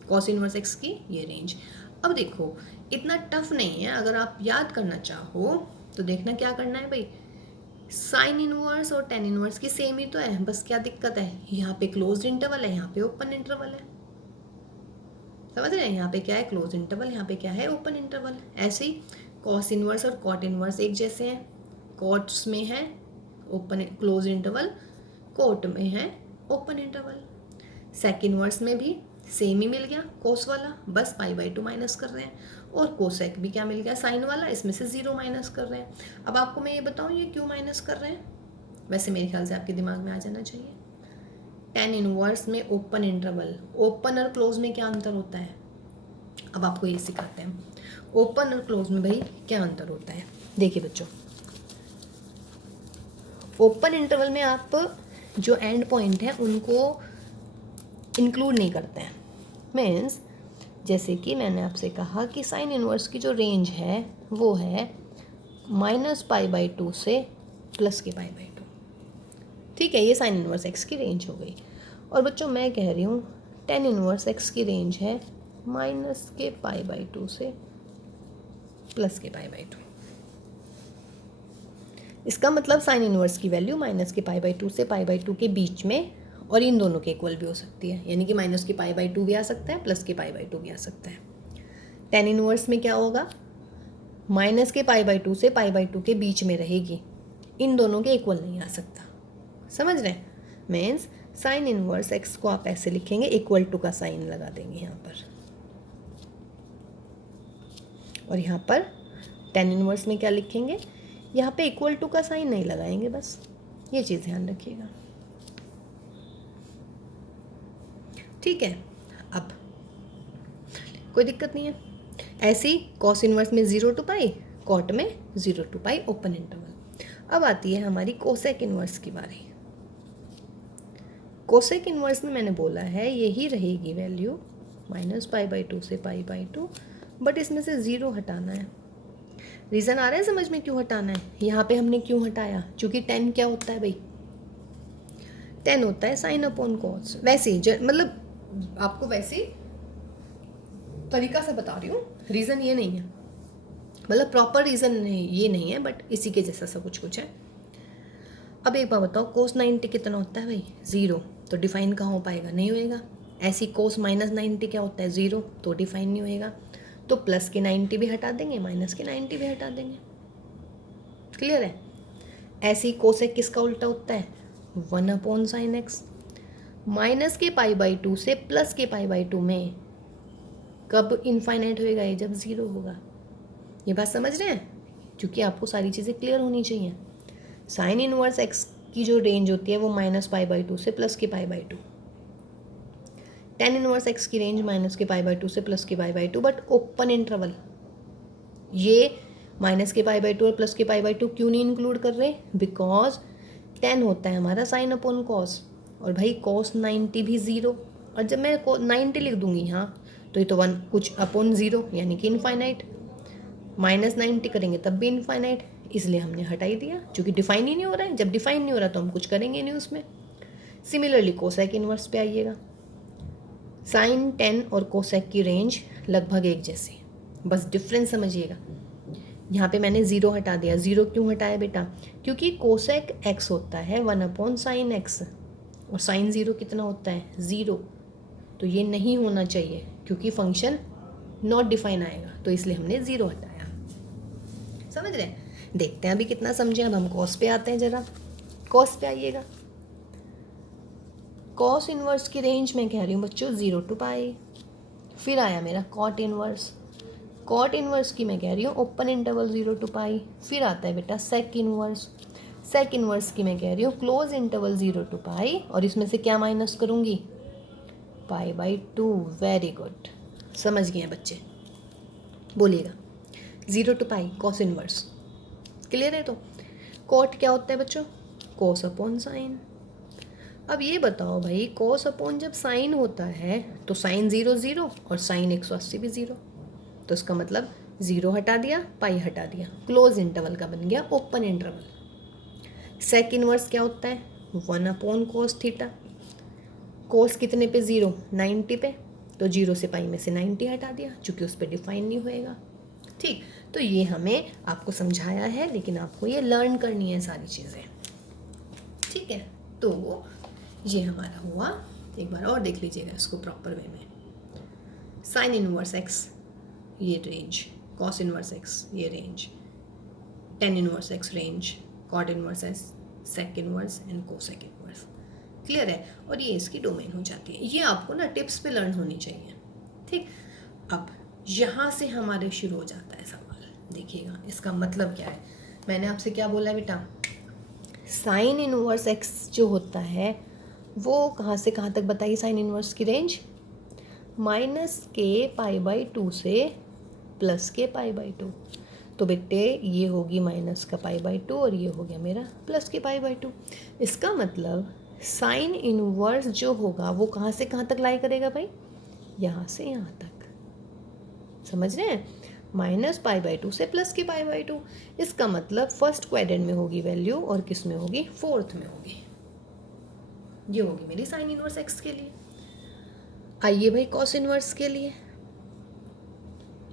कॉस इनवर्स एक्स की ये रेंज। अब देखो इतना टफ नहीं है, अगर आप याद करना चाहो तो देखना क्या करना है भाई, साइन इनवर्स और टेन इनवर्स की सेम ही तो है, बस क्या दिक्कत है, यहाँ पे क्लोज्ड इंटरवल है, यहाँ पे ओपन इंटरवल है, समझ रहे हैं, यहाँ पे क्या है क्लोज इंटरवल, यहाँ पे क्या है ओपन इंटरवल। ऐसे ही कॉस इनवर्स और कॉट इनवर्स एक जैसे हैं, कॉट्स में है ओपन क्लोज इंटरवल, कोट में है ओपन इंटरवल। सेक इनवर्स में भी सेम ही मिल गया कोस वाला, बस π/2 माइनस कर रहे हैं, और कोसेक भी क्या मिल गया साइन वाला, इसमें से 0 माइनस कर रहे हैं। अब आपको मैं ये बताऊँ ये क्यों माइनस कर रहे हैं, वैसे मेरे ख्याल से आपके दिमाग में आ जाना चाहिए। टेन इनवर्स में ओपन इंटरवल, ओपन और क्लोज में क्या अंतर होता है, अब आपको ये सिखाते हैं। ओपन और क्लोज में भाई क्या अंतर होता है, देखिए बच्चों, ओपन इंटरवल में आप जो एंड पॉइंट है उनको इंक्लूड नहीं करते हैं। मीन्स जैसे कि मैंने आपसे कहा कि साइन इनवर्स की जो रेंज है वो है -π/2 से +π/2, ठीक है, ये साइन इनवर्स एक्स की रेंज हो गई। और बच्चों मैं कह रही हूँ टेन इनवर्स एक्स की रेंज है -π/2 से +π/2। इसका मतलब साइन इनवर्स की वैल्यू -π/2 से π/2 के बीच में और इन दोनों के इक्वल भी हो सकती है, यानी कि -π/2 भी आ सकता है, +π/2 भी आ सकता है। टेन इनवर्स में क्या होगा, -π/2 से π/2 के बीच में रहेगी, इन दोनों के इक्वल नहीं आ सकता, समझ रहे हैं। मीन्स साइन इनवर्स एक्स को आप ऐसे लिखेंगे, इक्वल टू का साइन लगा देंगे यहाँ पर, और यहाँ पर टेन इनवर्स में क्या लिखेंगे, यहाँ पे इक्वल टू का साइन नहीं लगाएंगे, बस ये चीज़ ध्यान रखिएगा, ठीक है। अब कोई दिक्कत नहीं है। ऐसे ही कॉस इनवर्स में 0 to π, कॉट में 0 to π ओपन इंटरवल। अब आती है हमारी कोसेक इनवर्स की बारी। कोसेक इनवर्स में मैंने बोला है यही रहेगी वैल्यू -π/2 से π/2, बट इसमें से 0 हटाना है। रीज़न आ रहा है समझ में क्यों हटाना है, यहाँ पे हमने क्यों हटाया, क्योंकि 10 क्या होता है भाई, 10 होता है साइन अपॉन कॉस। वैसे ही मतलब आपको वैसे तरीका से बता रही हूँ, रीज़न ये नहीं है, मतलब प्रॉपर रीज़न नहीं ये नहीं है, बट इसी के जैसा सब कुछ है। अब एक बार बताओ कोस 90 कितना होता है भाई, 0, तो डिफाइन कहाँ हो पाएगा, नहीं होएगा। ऐसी कोस -90 क्या होता है, 0, तो डिफाइन नहीं होएगा। तो प्लस के 90 भी हटा देंगे, माइनस के 90 भी हटा देंगे, क्लियर है। ऐसे ही कोसेक किसका उल्टा होता है, 1/sin x। माइनस के π/2 से प्लस के π/2 में कब इनफाइनाइट होएगा, ये जब 0 होगा। ये बात समझ रहे हैं, क्योंकि आपको सारी चीज़ें क्लियर होनी चाहिए। साइन इनवर्स एक्स की जो रेंज होती है वो -π/2 से प्लस के π/2, टेन इनवर्स एक्स की रेंज माइनस के π/2 से प्लस के π/2, बट ओपन इंटरवल। ये माइनस के π/2 और प्लस के π/2 क्यों नहीं इंक्लूड कर रहे, बिकॉज 10 होता है हमारा साइन अपॉन कॉस, और भाई कॉस 90 भी 0, और जब मैं 90 लिख दूंगी यहाँ तो ये तो 1 कुछ अपॉन 0 यानी कि इनफाइनाइट, -90 करेंगे तब भी इनफाइनाइट, इसलिए हमने हटाई दिया, क्योंकि डिफाइन ही नहीं हो रहा है। जब डिफाइन नहीं हो रहा तो हम कुछ करेंगे नहीं उसमें। सिमिलरली कोसेक इनवर्स पे आइएगा, साइन 10 और कोसेक की रेंज लगभग एक जैसी, बस डिफरेंस समझिएगा। यहाँ पे मैंने 0 हटा दिया। 0 क्यों हटाया बेटा, क्योंकि कोसेक x होता है 1/sin x, और साइन 0 कितना होता है, 0, तो ये नहीं होना चाहिए क्योंकि फंक्शन नॉट डिफाइन आएगा, तो इसलिए हमने 0 हटाया। समझ रहे हैं, देखते हैं अभी कितना समझे। अब हम कॉस पे आते हैं, जरा कॉस पे आइएगा। कॉस इनवर्स की रेंज मैं कह रही हूँ बच्चों 0 to π। फिर आया मेरा कॉट इनवर्स, कॉट इनवर्स की मैं कह रही हूँ ओपन इंटरवल 0 to π। फिर आता है बेटा सेक इनवर्स, सेक इनवर्स की मैं कह रही हूँ क्लोज इंटरवल 0 to π, और इसमें से क्या माइनस करूँगी, π/2। वेरी गुड, समझ गए हैं बच्चे, बोलिएगा। 0 to pi cos inverse, clear है। तो कॉट क्या होता है बच्चों, कॉस अपॉन साइन। अब ये बताओ भाई, कॉस अपॉन जब साइन होता है तो साइन 0 0 और साइन 180 भी 0, तो इसका मतलब 0 हटा दिया, पाई हटा दिया, क्लोज इंटरवल का बन गया ओपन इंटरवल। सेक इनवर्स क्या होता है, 1 अपॉन कोस थीटा। कोस कितने पे, 0 90 पे, तो 0 से पाई में से 90 हटा दिया, चूँकि उस पर डिफाइन नहीं होएगा। ठीक, तो ये हमें आपको समझाया है, लेकिन आपको ये लर्न करनी है सारी चीज़ें, ठीक है। तो ये हमारा हुआ, एक बार और देख लीजिएगा इसको प्रॉपर वे में। साइन इनवर्स एक्स ये रेंज, कॉस इनवर्स एक्स ये range, tan inverse x range, cot inverse x, sec inverse and cosec inverse, clear है। और ये इसकी डोमेन हो जाती है। ये आपको ना टिप्स पे लर्न होनी चाहिए, ठीक। अब यहाँ से हमारे शुरू हो जाता है सवाल, देखिएगा इसका मतलब क्या है। मैंने आपसे क्या बोला बेटा, साइन इनवर्स एक्स जो होता है वो कहाँ से कहाँ तक बताइए, साइन इनवर्स की रेंज माइनस के पाई बाई 2 से प्लस के पाई बाई 2। तो बेटे ये होगी माइनस का पाई बाई 2 और ये हो गया मेरा प्लस के पाई बाई 2। इसका मतलब साइन इनवर्स जो होगा वो कहाँ से कहाँ तक लाई करेगा भाई, यहाँ से यहाँ तक, समझ रहे हैं, माइनस पाई बाई 2 से प्लस के पाई बाई 2। इसका मतलब फर्स्ट क्वाड्रेंट में होगी वैल्यू और किस में होगी, फोर्थ में होगी। ये होगी मेरी साइन इनवर्स एक्स के लिए। आइए भाई कॉस इनवर्स के लिए,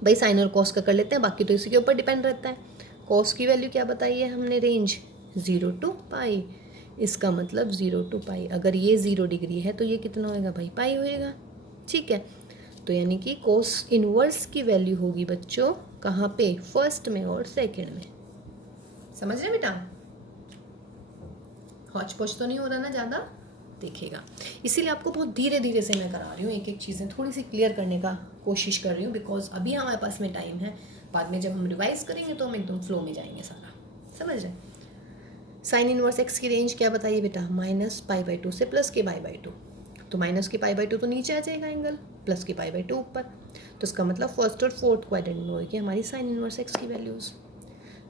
भाई साइन और कॉस का कर लेते हैं, बाकी तो इसी के ऊपर डिपेंड रहता है। कॉस की वैल्यू क्या बताई है हमने, रेंज 0 टू पाई, इसका मतलब 0 टू पाई। अगर ये 0 डिग्री है तो ये कितना होएगा भाई, पाई होएगा, ठीक है। तो यानी कि कॉस इनवर्स की वैल्यू होगी बच्चों कहाँ पे, फर्स्ट में और सेकंड में, समझ रहे बेटा। हौच पौच तो नहीं हो रहा ना ज़्यादा, देखिएगा। इसीलिए आपको बहुत धीरे धीरे से मैं करा रही हूँ, एक एक चीज़ें थोड़ी सी क्लियर करने का कोशिश कर रही हूँ, बिकॉज अभी हमारे पास में टाइम है। बाद में जब हम रिवाइज करेंगे तो हम एकदम फ्लो में जाएंगे सारा, समझ रहे। साइन इनवर्स एक्स की रेंज क्या बताइए बेटा, माइनस पाई बाई 2 से प्लस के पाई बाई 2। तो माइनस के पाई बाई 2 तो नीचे आ जाएगा एंगल, प्लस के पाई बाई 2 ऊपर। तो इसका मतलब फर्स्ट और फोर्थ क्वाड्रेंट में होगी हमारी साइन इनवर्स एक्स की वैल्यूज़।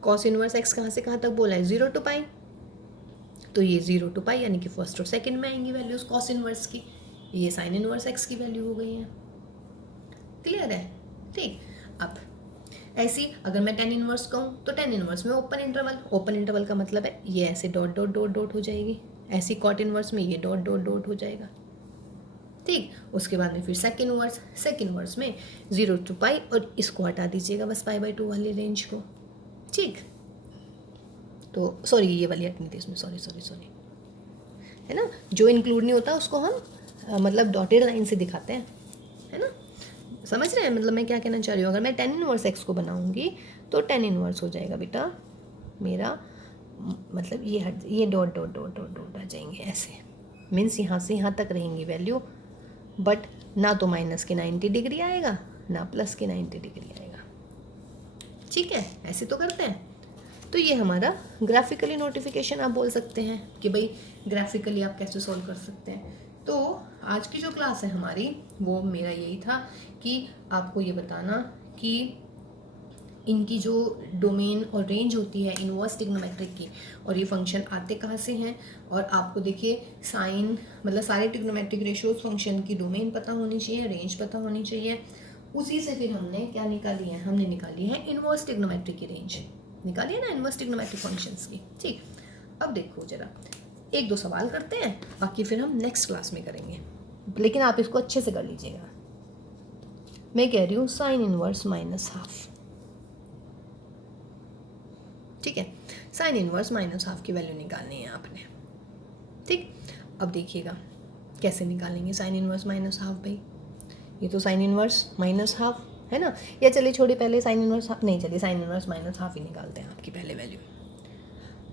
कॉस इनवर्स एक्स कहाँ से कहाँ तक बोला है, 0 टू पाई, तो ये 0 टू पाई यानी कि फर्स्ट और सेकंड में आएंगी वैल्यूज कॉस इनवर्स की। ये साइन इनवर्स एक्स की वैल्यू हो गई है, क्लियर है, ठीक। अब ऐसी अगर मैं टेन इनवर्स कहूँ तो टेन इनवर्स में ओपन इंटरवल, ओपन इंटरवल का मतलब है ये ऐसे डॉट डॉट डॉट डॉट हो जाएगी, ऐसी कॉट इनवर्स में ये डॉट डॉट डॉट हो जाएगा, ठीक। उसके बाद में फिर सेक इनवर्स, सेक इनवर्स में 0 टू पाई और इसको हटा दीजिएगा बस पाई बाई 2 वाली रेंज को, ठीक। तो सॉरी ये वाली हटनी थी इसमें, सॉरी है ना, जो इंक्लूड नहीं होता उसको हम मतलब डॉटेड लाइन से दिखाते हैं, है ना, समझ रहे हैं। मतलब मैं क्या कहना चाह रही हूँ, अगर मैं टेन इनवर्स एक्स को बनाऊंगी तो टेन इनवर्स हो जाएगा बेटा मेरा, मतलब ये dot dot dot dot dot आ जाएंगे ऐसे, मीन्स यहाँ से यहाँ तक रहेंगी वैल्यू, बट ना तो माइनस के 90 डिग्री आएगा ना प्लस के 90 डिग्री आएगा, ठीक है। ऐसे तो करते हैं। तो ये हमारा ग्राफिकली नोटिफिकेशन आप बोल सकते हैं कि भाई ग्राफिकली आप कैसे सॉल्व कर सकते हैं। तो आज की जो क्लास है हमारी वो मेरा यही था कि आपको ये बताना कि इनकी जो डोमेन और रेंज होती है इनवर्स ट्रिग्नोमेट्रिक की, और ये फंक्शन आते कहाँ से हैं, और आपको देखिए साइन मतलब सारे ट्रिग्नोमेट्रिक रेशियोज फंक्शन की डोमेन पता होनी चाहिए, रेंज पता होनी चाहिए। उसी से फिर हमने क्या निकाली है, हमने निकाली है इनवर्स ट्रिग्नोमेट्रिक की रेंज, निकाली है ना इनवर्स ट्रिग्नोमेट्रिक फंक्शंस की, ठीक। अब देखो जरा एक दो सवाल करते हैं, बाकी फिर हम नेक्स्ट क्लास में करेंगे, लेकिन आप इसको अच्छे से कर लीजिएगा। मैं कह रही हूँ साइन इनवर्स माइनस हाफ, ठीक है। साइन इनवर्स माइनस हाफ की वैल्यू निकालनी है आपने, ठीक। अब देखिएगा कैसे निकालेंगे साइन इनवर्स माइनस हाफ, भाई ये तो साइन इनवर्स माइनस हाफ है ना, या चलिए छोड़िए पहले साइन इनवर्स हाफ, नहीं चलिए साइन इनवर्स माइनस हाफ ही निकालते हैं आपकी पहले वैल्यू।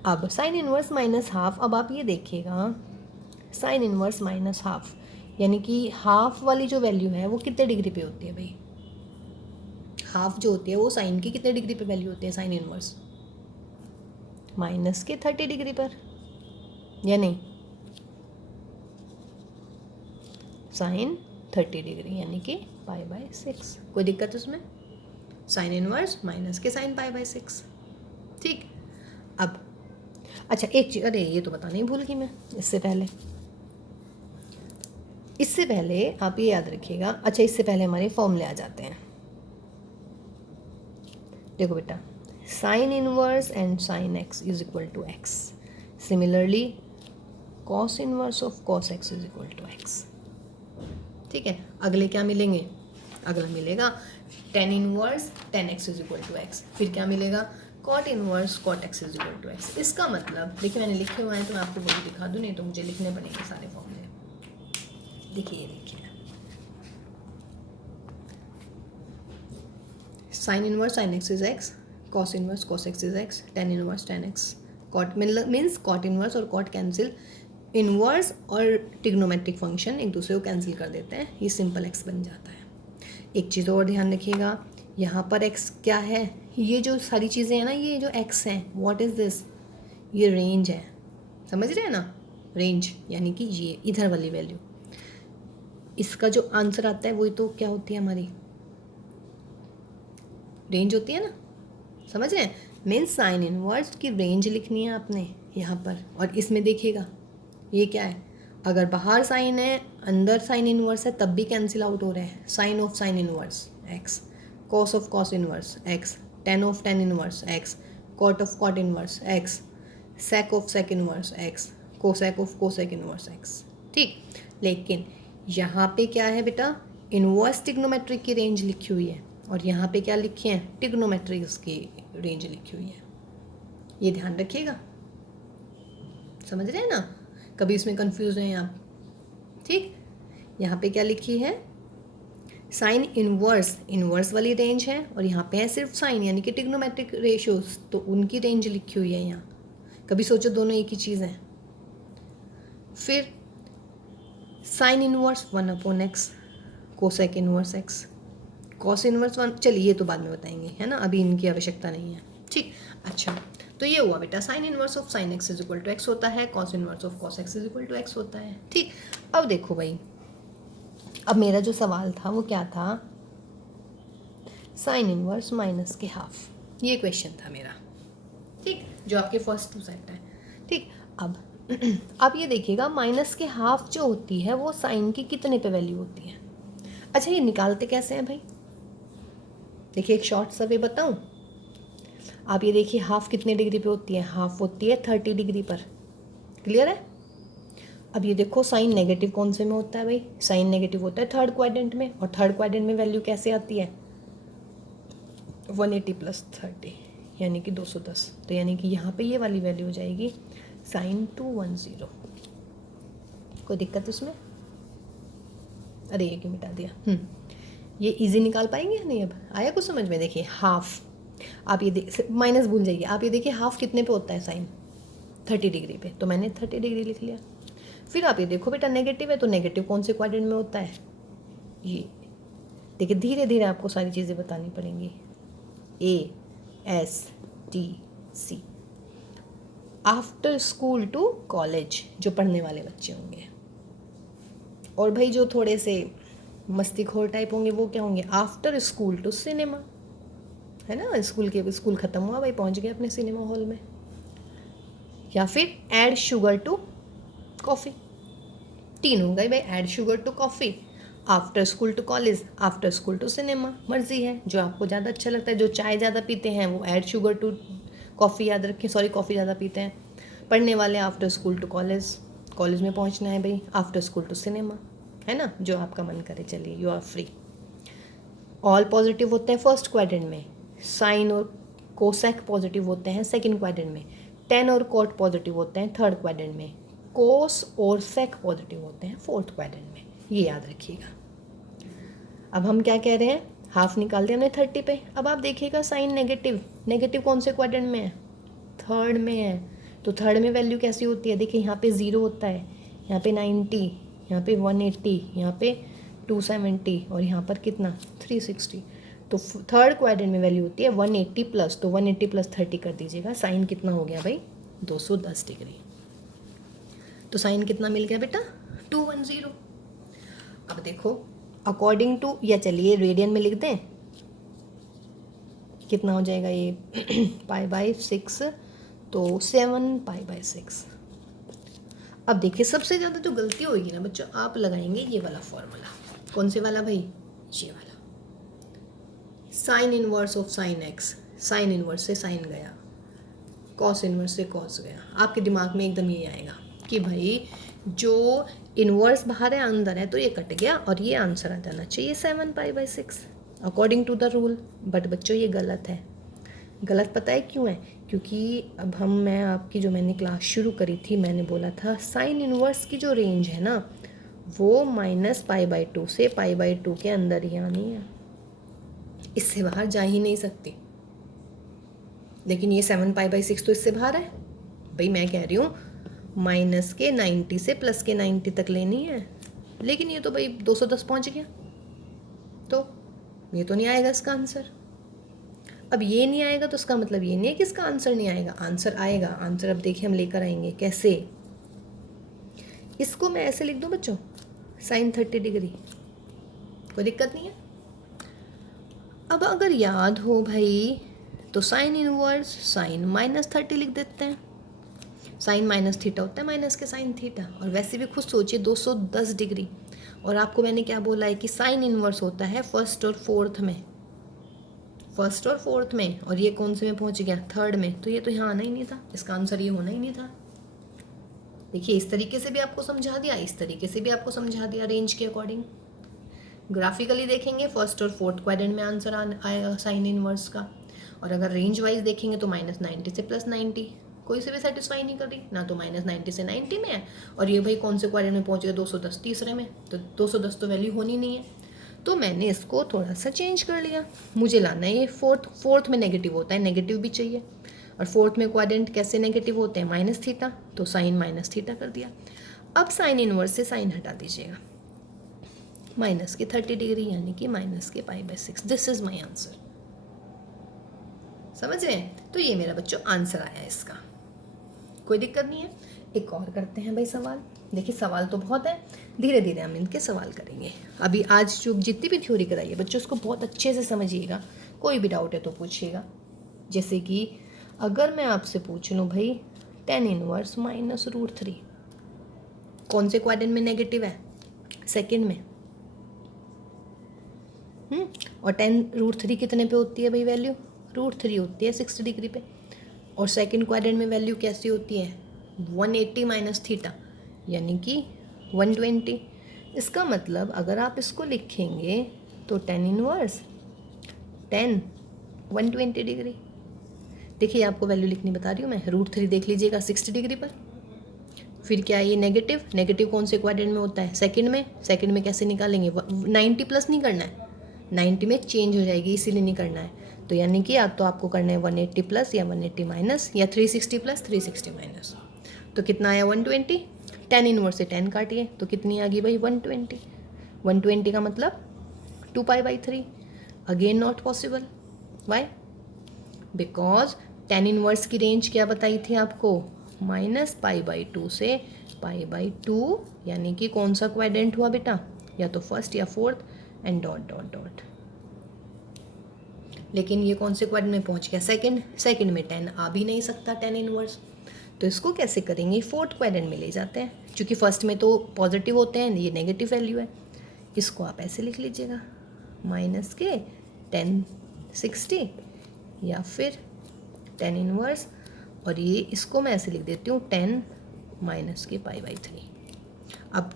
अब साइन इनवर्स माइनस हाफ, अब आप ये देखिएगा साइन इनवर्स माइनस हाफ यानी कि हाफ वाली जो वैल्यू है वो कितने डिग्री पे होती है भाई, हाफ जो होती है वो साइन की कितने डिग्री पे वैल्यू होती है साइन इनवर्स, माइनस के 30 डिग्री पर, या नहीं, साइन 30 डिग्री यानी कि पाई बाय 6, कोई दिक्कत उसमें, साइन इनवर्स माइनस के साइन पाई बाई 6। ठीक, अब अच्छा एक चीज़, अरे ये तो बताना ही भूल गई मैं इससे पहले आप ये याद रखिएगा। अच्छा इससे पहले हमारे फॉर्मूले आ जाते हैं। देखो बेटा, sine inverse and sine x is equal to x, similarly cos inverse of cos x is equal to x. ठीक है, अगले क्या मिलेंगे? अगला मिलेगा tan inverse tan x is equal to x. फिर क्या मिलेगा? Cot inverse cot x is equal to x. इसका मतलब देखिए, मैंने लिखे हुए हैं तो मैं आपको वही दिखा दूँ, नहीं तो मुझे लिखने पड़ेंगे सारे फॉर्मूले। देखिए ये देखिए, sine inverse sine x is x, cos inverse cos x is x, tan inverse tan x, cot means cot inverse और कॉट कैंसिल, इनवर्स और ट्रिग्नोमेट्रिक फंक्शन एक दूसरे को कैंसिल कर देते हैं, ये सिंपल एक्स बन जाता है। एक चीज़ और ध्यान रखिएगा, यहाँ पर एक्स क्या है? ये जो सारी चीज़ें हैं ना, ये जो एक्स हैं, व्हाट इज़ दिस? ये रेंज है, समझ रहे हैं ना? रेंज यानी कि ये इधर वाली वैल्यू, इसका जो आंसर आता है वही तो क्या होती है हमारी रेंज होती है ना, समझ रहे हैं? मीन्स साइन इनवर्स की रेंज लिखनी है आपने यहाँ पर, और इसमें देखिएगा ये क्या है, अगर बाहर साइन है अंदर साइन इनवर्स है तब भी कैंसिल आउट हो रहा है। Sine of sine inverse x, cos of cos inverse x, tan of tan inverse x, cot of cot inverse x, sec of sec inverse x, cosec of cosec inverse x. ठीक, लेकिन यहाँ पे क्या है बेटा? इनवर्स ट्रिग्नोमेट्रिक की range लिखी हुई है, और यहाँ पे क्या लिखे हैं? ट्रिग्नोमेट्रिक की रेंज लिखी हुई है। ये ध्यान रखिएगा, समझ रहे हैं ना? कभी इसमें कंफ्यूज हैं आप? ठीक, यहाँ पे क्या लिखी है? साइन इनवर्स, इनवर्स वाली रेंज है, और यहाँ पे है सिर्फ साइन यानी कि ट्रिग्नोमेट्रिक रेशियोज, तो उनकी रेंज लिखी हुई है यहाँ। कभी सोचो दोनों एक ही चीज़ है। फिर sine inverse 1/x, cosec inverse x, cos inverse 1, चलिए ये तो बाद में बताएंगे, है ना, अभी इनकी आवश्यकता नहीं है। ठीक, अच्छा तो ये हुआ बेटा, sine inverse of sine x is equal to x होता है, cos inverse of cos x is equal to x होता है। ठीक, अब देखो भाई, अब मेरा जो सवाल था वो क्या था? साइन इनवर्स माइनस के हाफ, ये क्वेश्चन था मेरा। ठीक, जो आपके फर्स्ट टू सेट है। ठीक, अब आप ये देखिएगा, माइनस के हाफ जो होती है वो साइन की कितने पे वैल्यू होती है? अच्छा ये निकालते कैसे हैं भाई? देखिए एक शॉर्ट सा वे बताऊं, आप ये देखिए हाफ कितने डिग्री पे होती है? हाफ होती है 30 डिग्री पर। क्लियर है? अब ये देखो साइन नेगेटिव कौन से में होता है भाई? साइन नेगेटिव होता है थर्ड क्वाड्रेंट में, और थर्ड क्वाड्रेंट में वैल्यू कैसे आती है? 180 + 30 यानी कि 210। तो यानी कि यहाँ पे ये वाली वैल्यू हो जाएगी साइन 210। कोई दिक्कत इसमें? अरे ये क्यों मिटा दिया? ये इजी निकाल पाएंगे या नहीं? अब आया कुछ समझ में? देखिए हाफ, आप ये देख, माइनस भूल जाइए, आप ये देखिए हाफ कितने पे होता है साइन? 30 डिग्री पे, तो मैंने 30 डिग्री लिख लिया। फिर आप ये देखो बेटा नेगेटिव है, तो नेगेटिव कौन से क्वाड्रेंट में होता है? ये देखिए, धीरे धीरे आपको सारी चीज़ें बतानी पड़ेंगी। A, S, T, C, after school to college, जो पढ़ने वाले बच्चे होंगे, और भाई जो थोड़े से मस्तीखोर टाइप होंगे वो क्या होंगे? आफ्टर स्कूल टू सिनेमा, है ना? स्कूल ख़त्म हुआ भाई, पहुंच गए अपने सिनेमा हॉल में। या फिर ऐड शुगर टू कॉफ़ी, 3 हो गए भाई, add sugar to coffee, after school to college, after school to cinema. मर्जी है जो आपको ज़्यादा अच्छा लगता है। जो चाय ज़्यादा पीते हैं वो ऐड शुगर टू कॉफ़ी याद रखें, सॉरी कॉफ़ी ज़्यादा पीते हैं। पढ़ने वाले after school to college, college में पहुंचना है भाई, आफ्टर स्कूल टू सिनेमा, है ना? जो आपका मन करे, चलिए you are free. All positive होते हैं फर्स्ट क्वाड्रेंट में, साइन और कोसेक पॉजिटिव होते हैं सेकंड क्वाड्रेंट में, टेन और कॉट पॉजिटिव होते हैं थर्ड क्वाड्रेंट में, कोस और सेक पॉजिटिव होते हैं फोर्थ क्वाड्रेंट में। ये याद रखिएगा। अब हम क्या कह रहे हैं? हाफ निकाल दिया हमने 30 पे। अब आप देखिएगा साइन नेगेटिव, नेगेटिव कौन से क्वाड्रेंट में है? थर्ड में है। तो थर्ड में वैल्यू कैसी होती है? देखिए यहाँ पे 0 होता है, यहाँ पे 90, यहाँ पे 180, यहाँ पे 270, और यहाँ पर कितना? 360। तो थर्ड क्वाड्रेंट में वैल्यू होती है 180 प्लस, तो 180 + 30 कर दीजिएगा। साइन कितना हो गया भाई? 210 डिग्री। तो साइन कितना मिल गया बेटा? 210। अब देखो अकॉर्डिंग टू, या चलिए रेडियन में लिख दें, कितना हो जाएगा ये पाई बाई 6, तो 7 पाई बाई 6। अब देखिए सबसे ज़्यादा जो गलती होगी ना बच्चों, आप लगाएंगे ये वाला फॉर्मूला। कौन से वाला भाई? ये वाला, sign inverse of sine x. Sine inverse से साइन गया, कॉस इनवर्स से कॉस गया। आपके दिमाग में एकदम ये आएगा कि भाई जो इनवर्स बाहर है अंदर है, तो ये कट गया और ये आंसर आ जाना चाहिए 7 pi by 6 according to the rule. But बच्चों ये गलत है। गलत पता है क्यों है? क्योंकि अब मैं आपकी जो मैंने क्लास शुरू करी थी, मैंने बोला था साइन इनवर्स की जो रेंज है ना, वो माइनस पाई बाई 2 से पाई बाई 2 के अंदर ही आनी है, इससे बाहर जा ही नहीं सकती। लेकिन ये 7 पाई बाई 6 तो इससे बाहर है। भाई मैं कह रही हूँ माइनस के 90 से प्लस के 90 तक लेनी है, लेकिन ये तो भाई 210 पहुँच गया, तो ये तो नहीं आएगा इसका आंसर। अब ये नहीं आएगा तो इसका मतलब ये नहीं है कि इसका आंसर नहीं आएगा, आंसर आएगा। आंसर अब देखिए हम लेकर आएंगे कैसे। इसको मैं ऐसे लिख दूँ बच्चों, साइन 30 डिग्री, कोई दिक्कत नहीं है। अब अगर याद हो भाई तो साइन इनवर्स साइन माइनस 30 लिख देते हैं। साइन माइनस थीटा होता है माइनस के साइन थीटा, और वैसे भी खुद सोचिए 210 डिग्री। और आपको मैंने क्या बोला है कि साइन इनवर्स होता है फर्स्ट और फोर्थ में, फर्स्ट और फोर्थ में, और ये कौन से में पहुंच गया? थर्ड में। तो ये तो यहाँ आना ही नहीं था, इसका आंसर ये होना ही नहीं था। देखिए इस तरीके से भी आपको समझा दिया, इस तरीके से भी आपको समझा दिया रेंज के अकॉर्डिंग। ग्राफिकली देखेंगे फर्स्ट और फोर्थ क्वाड्रेंट में आंसर आएगा साइन इनवर्स का, और अगर रेंज वाइज देखेंगे तो माइनस 90 से प्लस 90, कोई से भी सेटिस्फाई नहीं कर रही ना, तो माइनस 90 से 90 में है, और ये भाई कौन से क्वाड्रेंट में पहुंच गया? 210 तीसरे में, तो 210 तो वैल्यू होनी नहीं है। तो मैंने इसको थोड़ा सा चेंज कर लिया, मुझे लाना है ये फोर्थ में नेगेटिव होता है, नेगेटिव भी चाहिए, और फोर्थ में क्वाड्रेंट कैसे नेगेटिव होते हैं? माइनस थीटा, तो साइन माइनस थीटा कर दिया। अब साइन इनवर्स से साइन हटा दीजिएगा, माइनस के 30 डिग्री यानी कि माइनस के पाई by 6। This is my answer. समझ रहे हैं? तो ये मेरा बच्चों आंसर आया इसका, कोई दिक्कत नहीं है। एक और करते हैं भाई सवाल। देखिए सवाल तो बहुत है, धीरे धीरे हम इनके सवाल करेंगे। अभी आज जो जितनी भी थ्योरी कराई है बच्चों, उसको बहुत अच्छे से समझिएगा, कोई भी डाउट है तो पूछिएगा। जैसे कि अगर मैं आपसे पूछ लूँ भाई टेन इनवर्स माइनस रूट 3, कौन से क्वाड्रेंट में नेगेटिव है? सेकंड में। और 10√3 कितने पे होती है भाई वैल्यू? √3 होती है 60 डिग्री पे। और सेकंड क्वाड्रेंट में वैल्यू कैसी होती है? 180 माइनस थीटा यानी कि 120। इसका मतलब अगर आप इसको लिखेंगे तो 10 इनवर्स 10 120 डिग्री। देखिए आपको वैल्यू लिखनी बता रही हूँ मैं, √3 देख लीजिएगा 60 डिग्री पर। फिर क्या है ये नेगेटिव? नेगेटिव कौन से क्वाड्रेंट में होता है? सेकंड में। सेकंड में कैसे निकालेंगे? 90 प्लस नहीं करना है, 90 में चेंज हो जाएगी, इसीलिए नहीं करना है। तो यानी कि या तो आपको करना है 180 प्लस या 180 माइनस, या 360 प्लस 360 माइनस। तो कितना आया? 120। 10 इनवर्स से 10 काटिए तो कितनी आ गई भाई? 120। 120 का मतलब 2 pi by 3। Again not possible. Why? Because 10 inverse की रेंज क्या बताई थी आपको? माइनस पाई बाई 2 से पाई बाई 2, यानी कि कौन सा क्वाड्रेंट हुआ बेटा? या तो फर्स्ट या fourth, and dot dot dot. लेकिन ये कौन से क्वाड्रेंट में पहुंच गया? सेकंड। सेकंड में 10 आ भी नहीं सकता 10 इनवर्स, तो इसको कैसे करेंगे? फोर्थ क्वाड्रेंट में ले जाते हैं, क्योंकि फर्स्ट में तो पॉजिटिव होते हैं, ये नेगेटिव वैल्यू है। इसको आप ऐसे लिख लीजिएगा, माइनस के 10 60 या फिर 10 इनवर्स, और ये इसको मैं ऐसे लिख देती हूँ 10 माइनस के पाई बाई 3। अब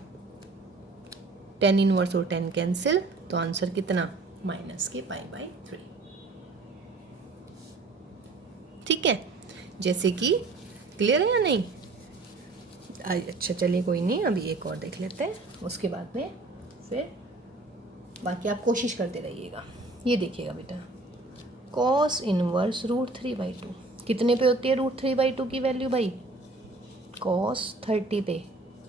10 इनवर्स और 10 कैंसिल, तो आंसर कितना? माइनस के पाई बाई 3। ठीक है, जैसे कि क्लियर है या नहीं? अच्छा चलिए कोई नहीं, अभी एक और देख लेते हैं, उसके बाद में फिर बाकी आप कोशिश करते रहिएगा। ये देखिएगा बेटा, कॉस इनवर्स √3/2 कितने पे होती है? √3/2 की वैल्यू भाई कॉस 30 पे,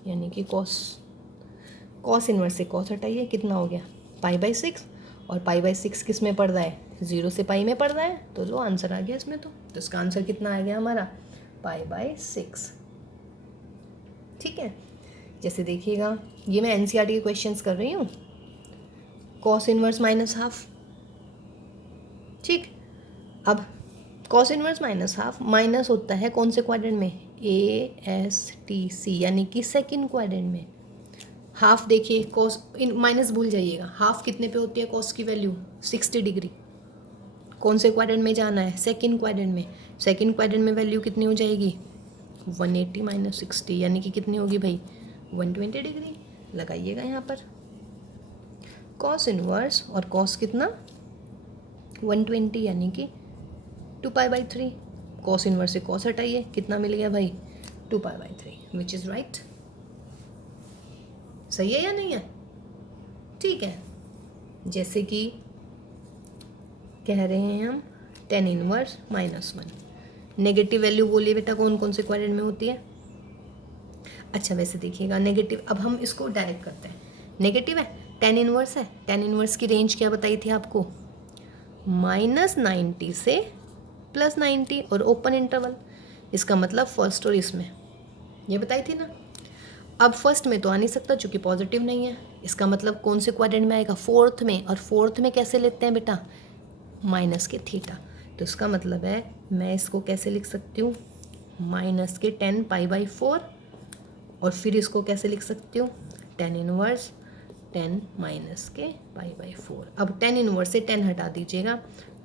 यानी कि कॉस इनवर्स से कॉस हटाइए, कितना हो गया? पाई बाई 6। और पाई बाई 6 किस में पड़ रहा है? 0 से पाई में पड़ रहा है, तो लो आंसर आ गया इसमें। तो इसका आंसर कितना आ गया हमारा? पाई बाई 6। ठीक है, जैसे देखिएगा ये मैं एनसीईआरटी के क्वेश्चंस कर रही हूँ। कॉस इनवर्स माइनस हाफ, ठीक, अब cos inverse minus half minus होता है कौन से क्वाड्रेंट में, ASTC यानी कि सेकंड क्वाड्रेंट में। हाफ देखिए कॉस इन माइनस भूल जाइएगा, हाफ कितने पे होती है कॉस की वैल्यू 60 डिग्री। कौन से क्वाड्रेंट में जाना है, सेकंड क्वाड्रेंट में। सेकंड क्वाड्रेंट में वैल्यू कितनी हो जाएगी 180 माइनस 60 यानी कि कितनी होगी भाई 120 डिग्री। लगाइएगा यहाँ पर कॉस इनवर्स और कॉस कितना 120 यानी कि 2π/3। कॉस इनवर्स से कॉस हटाइए कितना मिल गया भाई 2π/3 विच इज़ राइट। सही है या नहीं है, ठीक है। जैसे कि कह रहे हैं हम tan इनवर्स -1। नेगेटिव वैल्यू बोलिए बेटा कौन कौन से क्वाड्रेंट में होती है। अच्छा वैसे देखिएगा नेगेटिव, अब हम इसको डायरेक्ट करते हैं। नेगेटिव है, tan इनवर्स है, tan इनवर्स की रेंज क्या बताई थी आपको -90 से +90 और ओपन इंटरवल। इसका मतलब फर्स्ट और इसमें ये बताई थी ना। अब फर्स्ट में तो आ नहीं सकता क्योंकि पॉजिटिव नहीं है। इसका मतलब कौन से क्वाड्रेंट में आएगा फोर्थ में, और फोर्थ में कैसे लेते हैं बेटा माइनस के थीटा। तो इसका मतलब है मैं इसको कैसे लिख सकती हूँ माइनस के 10π/4 और फिर इसको कैसे लिख सकती हूँ tan इनवर्स 10 माइनस के π/4। अब tan इनवर्स से 10 हटा दीजिएगा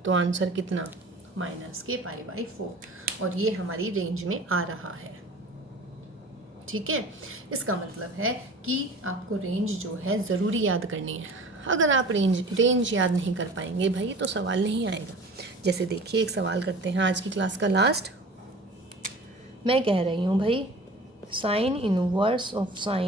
तो आंसर कितना माइनस के π/4 और ये हमारी रेंज में आ रहा है। ठीक है, इसका मतलब है कि आपको रेंज जो है ज़रूरी याद करनी है। अगर आप रेंज याद नहीं कर पाएंगे भाई तो सवाल नहीं आएगा। जैसे देखिए एक सवाल करते हैं आज की क्लास का लास्ट। मैं कह रही हूँ भाई साइन इनवर्स ऑफ साइन